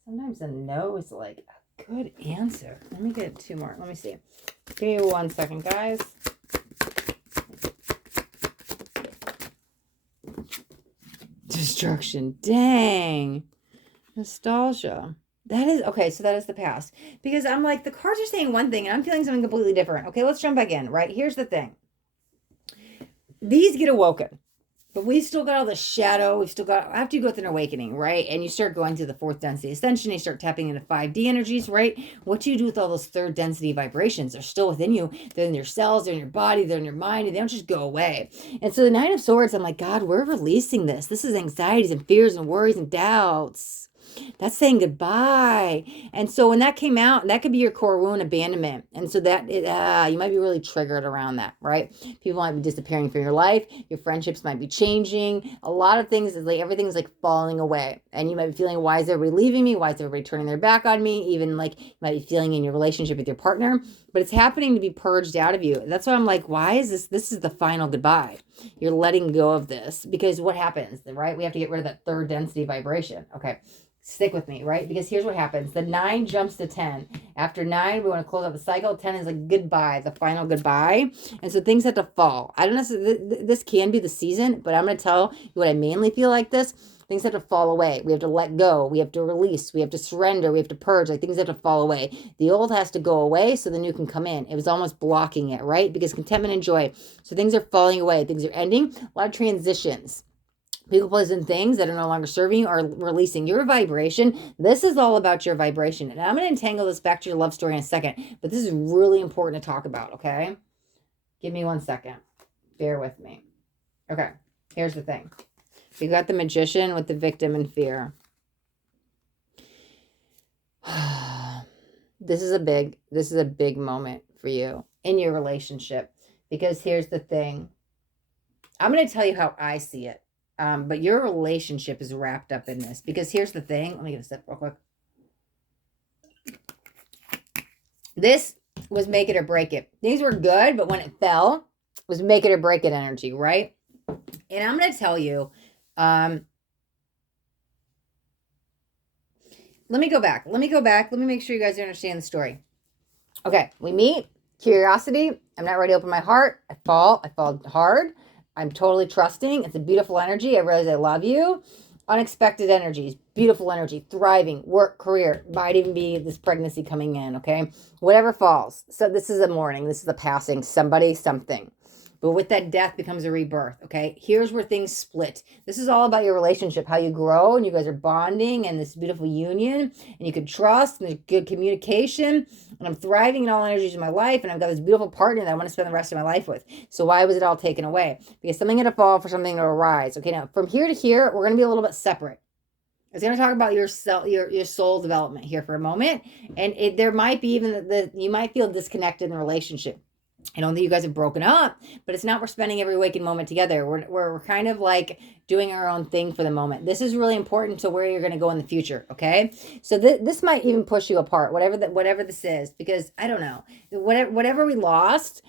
Sometimes a no is like a good answer. Let me get 2 more. Let me see. Give me 1 second, guys. Destruction. Dang. Nostalgia. That is, okay, so that is the past. Because I'm like, the cards are saying one thing and I'm feeling something completely different. Okay, let's jump back in, right? Here's the thing. These get awoken. But we've still got all the shadow. We've still got, after you go through an awakening, right? And you start going to the 4th density ascension, you start tapping into 5D energies, right? What do you do with all those 3rd density vibrations? They're still within you. They're in your cells, they're in your body, they're in your mind, and they don't just go away. And so the 9 of Swords, I'm like, God, we're releasing this. This is anxieties and fears and worries and doubts. That's saying goodbye. And so when that came out, that could be your core wound, abandonment. And so that you might be really triggered around that, right? People might be disappearing from your life. Your friendships might be changing. A lot of things is like everything's like falling away. And you might be feeling, why is everybody leaving me? Why is everybody turning their back on me? Even like you might be feeling in your relationship with your partner, but it's happening to be purged out of you. That's why I'm like, why is this? This is the final goodbye. You're letting go of this, because what happens, right? We have to get rid of that third density vibration. Okay. Stick with me, right? Because here's what happens. The 9 jumps to 10. After 9, we want to close out the cycle. 10 is like goodbye, the final goodbye. And so things have to fall. I don't know, this can be the season, but I'm going to tell you what I mainly feel like this. Things have to fall away. We have to let go. We have to release. We have to surrender. We have to purge. Like things have to fall away. The old has to go away so the new can come in. It was almost blocking it, right? Because contentment and joy. So things are falling away. Things are ending. A lot of transitions. People, places, and things that are no longer serving you are releasing your vibration. This is all about your vibration. And I'm going to entangle this back to your love story in a second. But this is really important to talk about, okay? Give me 1 second. Bear with me. Okay, here's the thing. You got the Magician with the victim and fear. This is a big moment for you in your relationship. Because here's the thing. I'm going to tell you how I see it. But your relationship is wrapped up in this, because here's the thing. Let me get a sip real quick. This was make it or break it. Things were good, but when it fell, it was make it or break it energy, right? And I'm going to tell you, let me go back. Let me make sure you guys understand the story. Okay, we meet. Curiosity. I'm not ready to open my heart. I fall hard. I'm totally trusting. It's a beautiful energy. I realize I love you. Unexpected energies, beautiful energy, thriving, work, career. Might even be this pregnancy coming in, okay? Whatever falls. So this is a mourning. This is a passing. Somebody, something. But with that, death becomes a rebirth, okay? Here's where things split. This is all about your relationship, how you grow, and you guys are bonding, and this beautiful union, and you can trust, and there's good communication, and I'm thriving in all energies of my life, and I've got this beautiful partner that I want to spend the rest of my life with. So why was it all taken away? Because something had to fall for something to arise. Okay, now from here to here, we're going to be a little bit separate. I was going to talk about your soul development here for a moment, and there might be even you might feel disconnected in the relationship. I don't think you guys have broken up, but it's not we're spending every waking moment together. We're kind of like doing our own thing for the moment. This is really important to where you're going to go in the future, okay? So this might even push you apart, whatever this is, because I don't know. Whatever we lost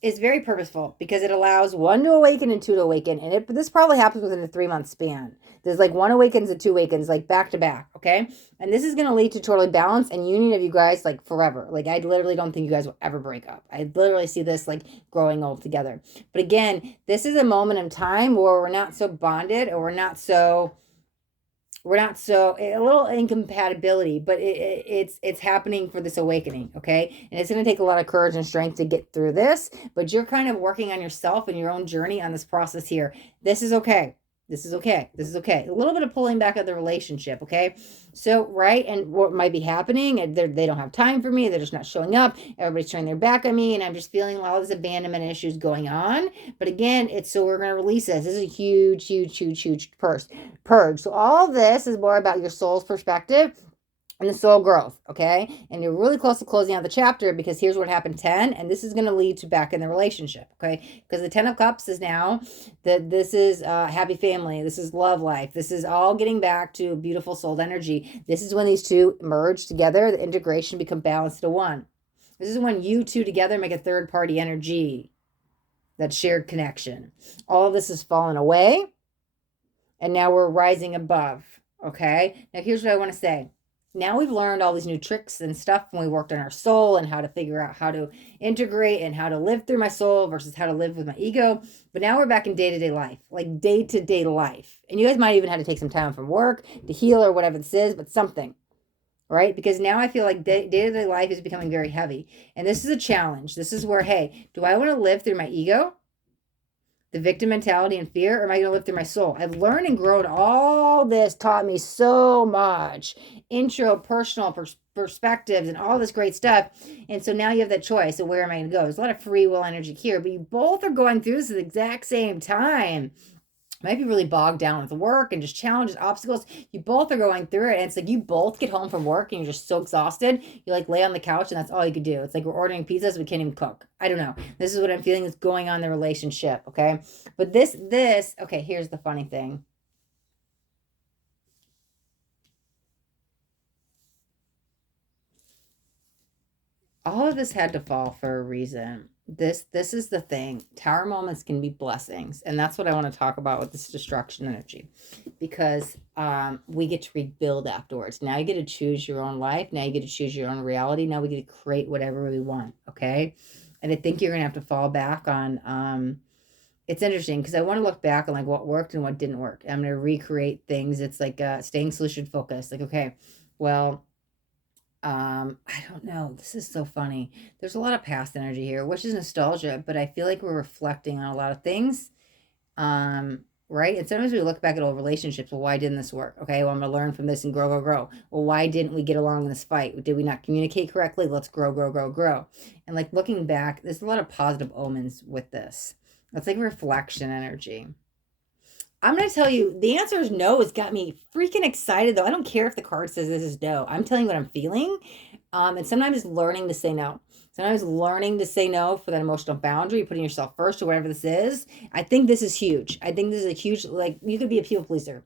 is very purposeful, because it allows 1 to awaken and 2 to awaken. And this probably happens within a 3-month span. There's like 1 awakens and 2 awakens, like back to back, okay? And this is going to lead to totally balance and union of you guys like forever. Like I literally don't think you guys will ever break up. I literally see this like growing old together. But again, this is a moment in time where we're not so bonded, or we're not so a little incompatibility, but it's happening for this awakening, okay? And it's going to take a lot of courage and strength to get through this, but you're kind of working on yourself and your own journey on this process here. This is okay. This is okay. This is okay. A little bit of pulling back of the relationship, okay? So, right, and what might be happening, they don't have time for me. They're just not showing up. Everybody's turning their back on me, and I'm just feeling all this abandonment issues going on. But again, so we're going to release this. This is a huge purge. So all this is more about your soul's perspective and the soul growth, okay? And you're really close to closing out the chapter, because here's what happened 10, and this is going to lead to back in the relationship, okay? Because the 10 of Cups is now that this is happy family, this is love life, this is all getting back to beautiful soul energy. This is when these two merge together, the integration become balanced to one. This is when you two together make a third party energy, that shared connection. All of this has fallen away, and now we're rising above, okay? Now here's what I want to say. Now we've learned all these new tricks and stuff when we worked on our soul and how to figure out how to integrate and how to live through my soul versus how to live with my ego. But now we're back in day-to-day life, like day-to-day life. And you guys might even have to take some time from work to heal or whatever this is, but something, right? Because now I feel like day-to-day life is becoming very heavy. And this is a challenge. This is where, hey, do I want to live through my ego, the victim mentality and fear, or am I going to live through my soul? I've learned and grown. All this taught me so much. Intro, personal perspectives, and all this great stuff. And so now you have that choice of where am I going to go? There's a lot of free will energy here, but you both are going through this at the exact same time. might be really bogged down with work and just challenges, obstacles. You both are going through it. And it's like you both get home from work and you're just so exhausted. You like lay on the couch and that's all you could do. It's like we're ordering pizzas, we can't even cook. I don't know. This is what I'm feeling is going on in the relationship. Okay. But okay, here's the funny thing. All of this had to fall for a reason. This is the thing. Tower moments can be blessings, and that's what I want to talk about with this destruction energy, because we get to rebuild afterwards. Now you get to choose your own life. Now you get to choose your own reality. Now we get to create whatever we want. Okay, and I think you're gonna have to fall back on. It's interesting because I want to look back on like what worked and what didn't work. I'm gonna recreate things. It's like staying solution focused. Like okay, well I don't know. This is so funny. There's a lot of past energy here, which is nostalgia, but I feel like we're reflecting on a lot of things. Right? And sometimes we look back at old relationships. Well, why didn't this work? Okay, well, I'm gonna learn from this and grow, grow, grow. Well, why didn't we get along in this fight? Did we not communicate correctly? Let's grow, grow, grow, grow. And like looking back, there's a lot of positive omens with this. It's like reflection energy. I'm going to tell you, the answer is no. It's got me freaking excited, though. I don't care if the card says this is no. I'm telling you what I'm feeling. And sometimes learning to say no. Sometimes learning to say no for that emotional boundary, putting yourself first or whatever this is. I think this is huge. I think this is a huge, like, you could be a people pleaser.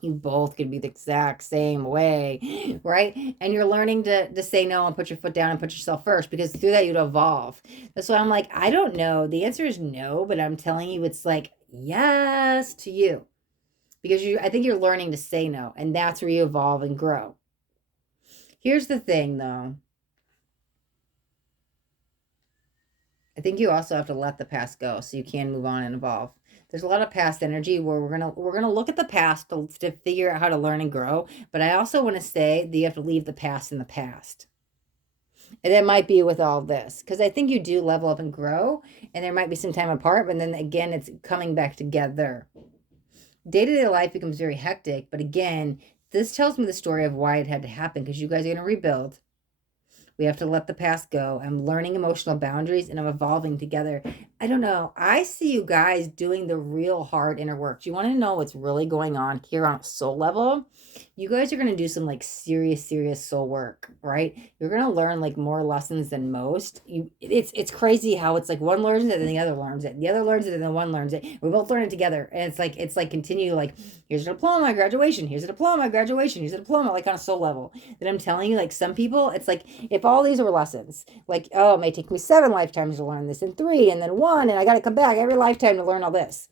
You both could be the exact same way, right? And you're learning to say no and put your foot down and put yourself first, because through that you'd evolve. That's why I'm like, I don't know. The answer is no, but I'm telling you, it's like yes to you, because I think you're learning to say no, and that's where you evolve and grow. Here's the thing, though. I think you also have to let the past go so you can move on and evolve. There's a lot of past energy where we're gonna look at the past to figure out how to learn and grow. But I also want to say that you have to leave the past in the past. And it might be with all this, because I think you do level up and grow, and there might be some time apart, but then again, it's coming back together. Day-to-day life becomes very hectic, but again, this tells me the story of why it had to happen, because you guys are going to rebuild. We have to let the past go. I'm learning emotional boundaries and I'm evolving together. I don't know. I see you guys doing the real hard inner work. Do you want to know what's really going on here on a soul level? You guys are going to do some like serious soul work, right? You're going to learn like more lessons than most. It's crazy how it's like one learns it and the other learns it. The other learns it and then one learns it. We both learn it together. And it's like continue like here's a diploma, graduation, here's a diploma, graduation, here's a diploma, like on a soul level. That I'm telling you, like some people, it's like if all these were lessons, like, oh, it may take me 7 lifetimes to learn this, and 3, and then 1, and I got to come back every lifetime to learn all this.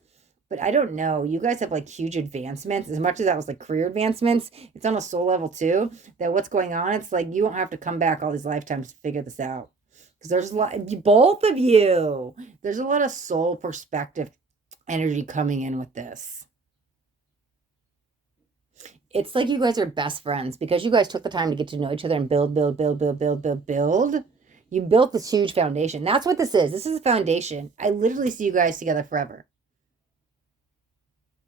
But I don't know. You guys have like huge advancements. As much as that was like career advancements, it's on a soul level too. That what's going on, it's like you don't have to come back all these lifetimes to figure this out. Because there's a lot, both of you, there's a lot of soul perspective energy coming in with this. It's like you guys are best friends because you guys took the time to get to know each other and build. You built this huge foundation. That's what this is. This is a foundation. I literally see you guys together forever.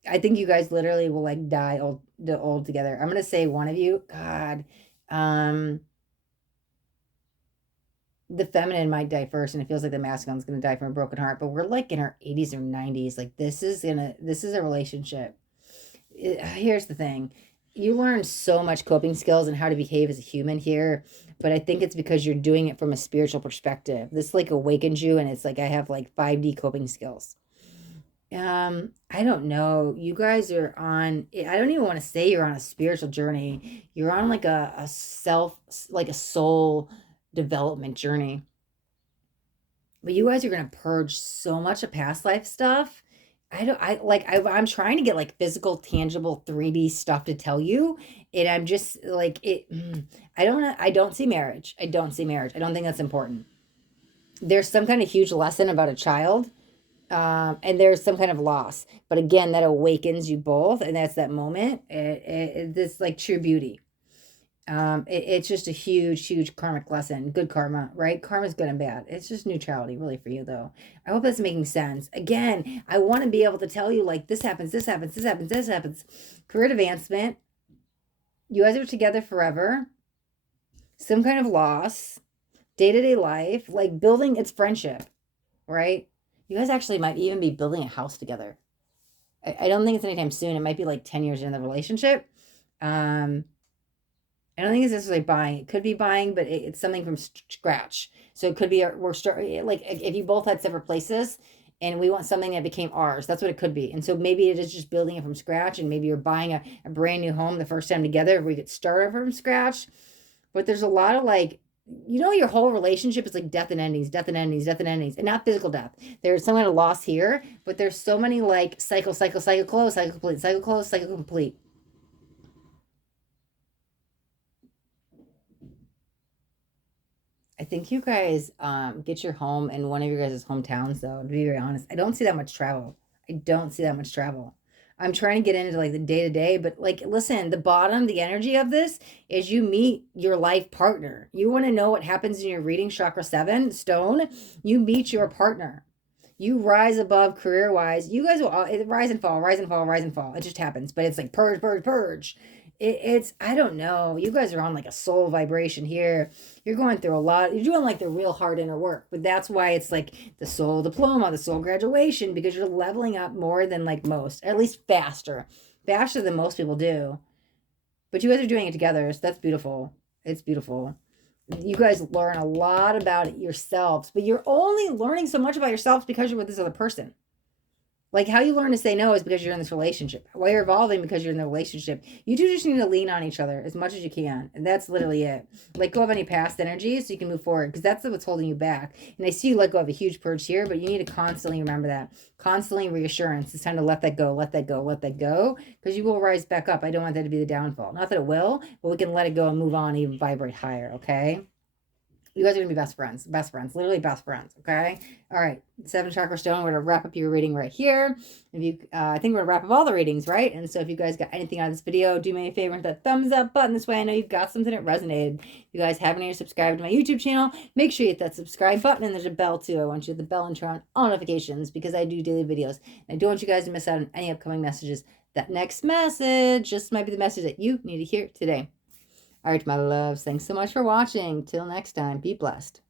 I think you guys literally will like die old together. I'm gonna say one of you, God, um, the feminine might die first, and it feels like the masculine's gonna die from a broken heart. But we're like in our 80s or 90s. Like this is a relationship. Here's the thing. You learn so much coping skills and how to behave as a human here, but I think it's because you're doing it from a spiritual perspective. This like awakens you, and it's like I have like 5D coping skills. I don't know. You guys are on, I don't even want to say you're on a spiritual journey. You're on like a self, like a soul development journey. But you guys are going to purge so much of past life stuff. I'm trying to get like physical, tangible 3D stuff to tell you. And I'm just like, I don't see marriage. I don't see marriage. I don't think that's important. There's some kind of huge lesson about a child, and there's some kind of loss, but again that awakens you both, and that's that moment. This like true beauty. It's just a huge karmic lesson. Good karma, right? Karma's good and bad. It's just neutrality really for you, though. I hope that's making sense. Again, I want to be able to tell you like this happens, this happens, this happens, this happens. Career advancement. You guys are together forever. Some kind of loss. Day-to-day life, like building, it's friendship, right? You guys actually might even be building a house together. I don't think it's anytime soon. It might be like 10 years in the relationship. I don't think it's necessarily buying. It could be buying, but it's something from scratch. So it could be we're starting like if you both had separate places and we want something that became ours. That's what it could be. And so maybe it is just building it from scratch, and maybe you're buying a brand new home the first time together. We could start from scratch. But there's a lot of like, your whole relationship is like death and endings, death and endings, death and endings, and not physical death. There's some kind of loss here, but there's so many like cycle, close, cycle complete, cycle close, cycle complete. I think you guys get your home in one of your guys' hometowns, though, to be very honest. I don't see that much travel. I don't see that much travel. I'm trying to get into like the day to day, but like, listen, the bottom, the energy of this is you meet your life partner. You want to know what happens in your reading chakra 7 stone, you meet your partner. You rise above career wise. You guys will rise and fall, rise and fall, rise and fall. It just happens, but it's like purge, purge, purge. It's I don't know. You guys are on like a soul vibration here. You're going through a lot. You're doing like the real hard inner work, but that's why it's like the soul diploma, the soul graduation, because you're leveling up more than like most, at least faster than most people do. But you guys are doing it together, so that's beautiful. It's beautiful. You guys learn a lot about yourselves, but you're only learning so much about yourselves because you're with this other person. Like how you learn to say no is because you're in this relationship. Why you're evolving because you're in the relationship. You do just need to lean on each other as much as you can. And that's literally it. Let go of any past energy so you can move forward, because that's what's holding you back. And I see you let go of a huge purge here, but you need to constantly remember that. Constantly reassurance. It's time to let that go, let that go, let that go, because you will rise back up. I don't want that to be the downfall. Not that it will, but we can let it go and move on, even vibrate higher, okay? You guys are gonna be best friends, literally best friends. Okay. All right. 7 chakra stone. We're gonna wrap up your reading right here. If you, I think we're gonna wrap up all the readings, right? And so if you guys got anything out of this video, do me a favor, hit that thumbs up button. This way I know you've got something that resonated. If you guys haven't yet subscribed to my YouTube channel, make sure you hit that subscribe button, and there's a bell too. I want you to hit the bell and turn on all notifications, because I do daily videos. And I don't want you guys to miss out on any upcoming messages. That next message just might be the message that you need to hear today. All right, my loves, thanks so much for watching. Till next time, be blessed.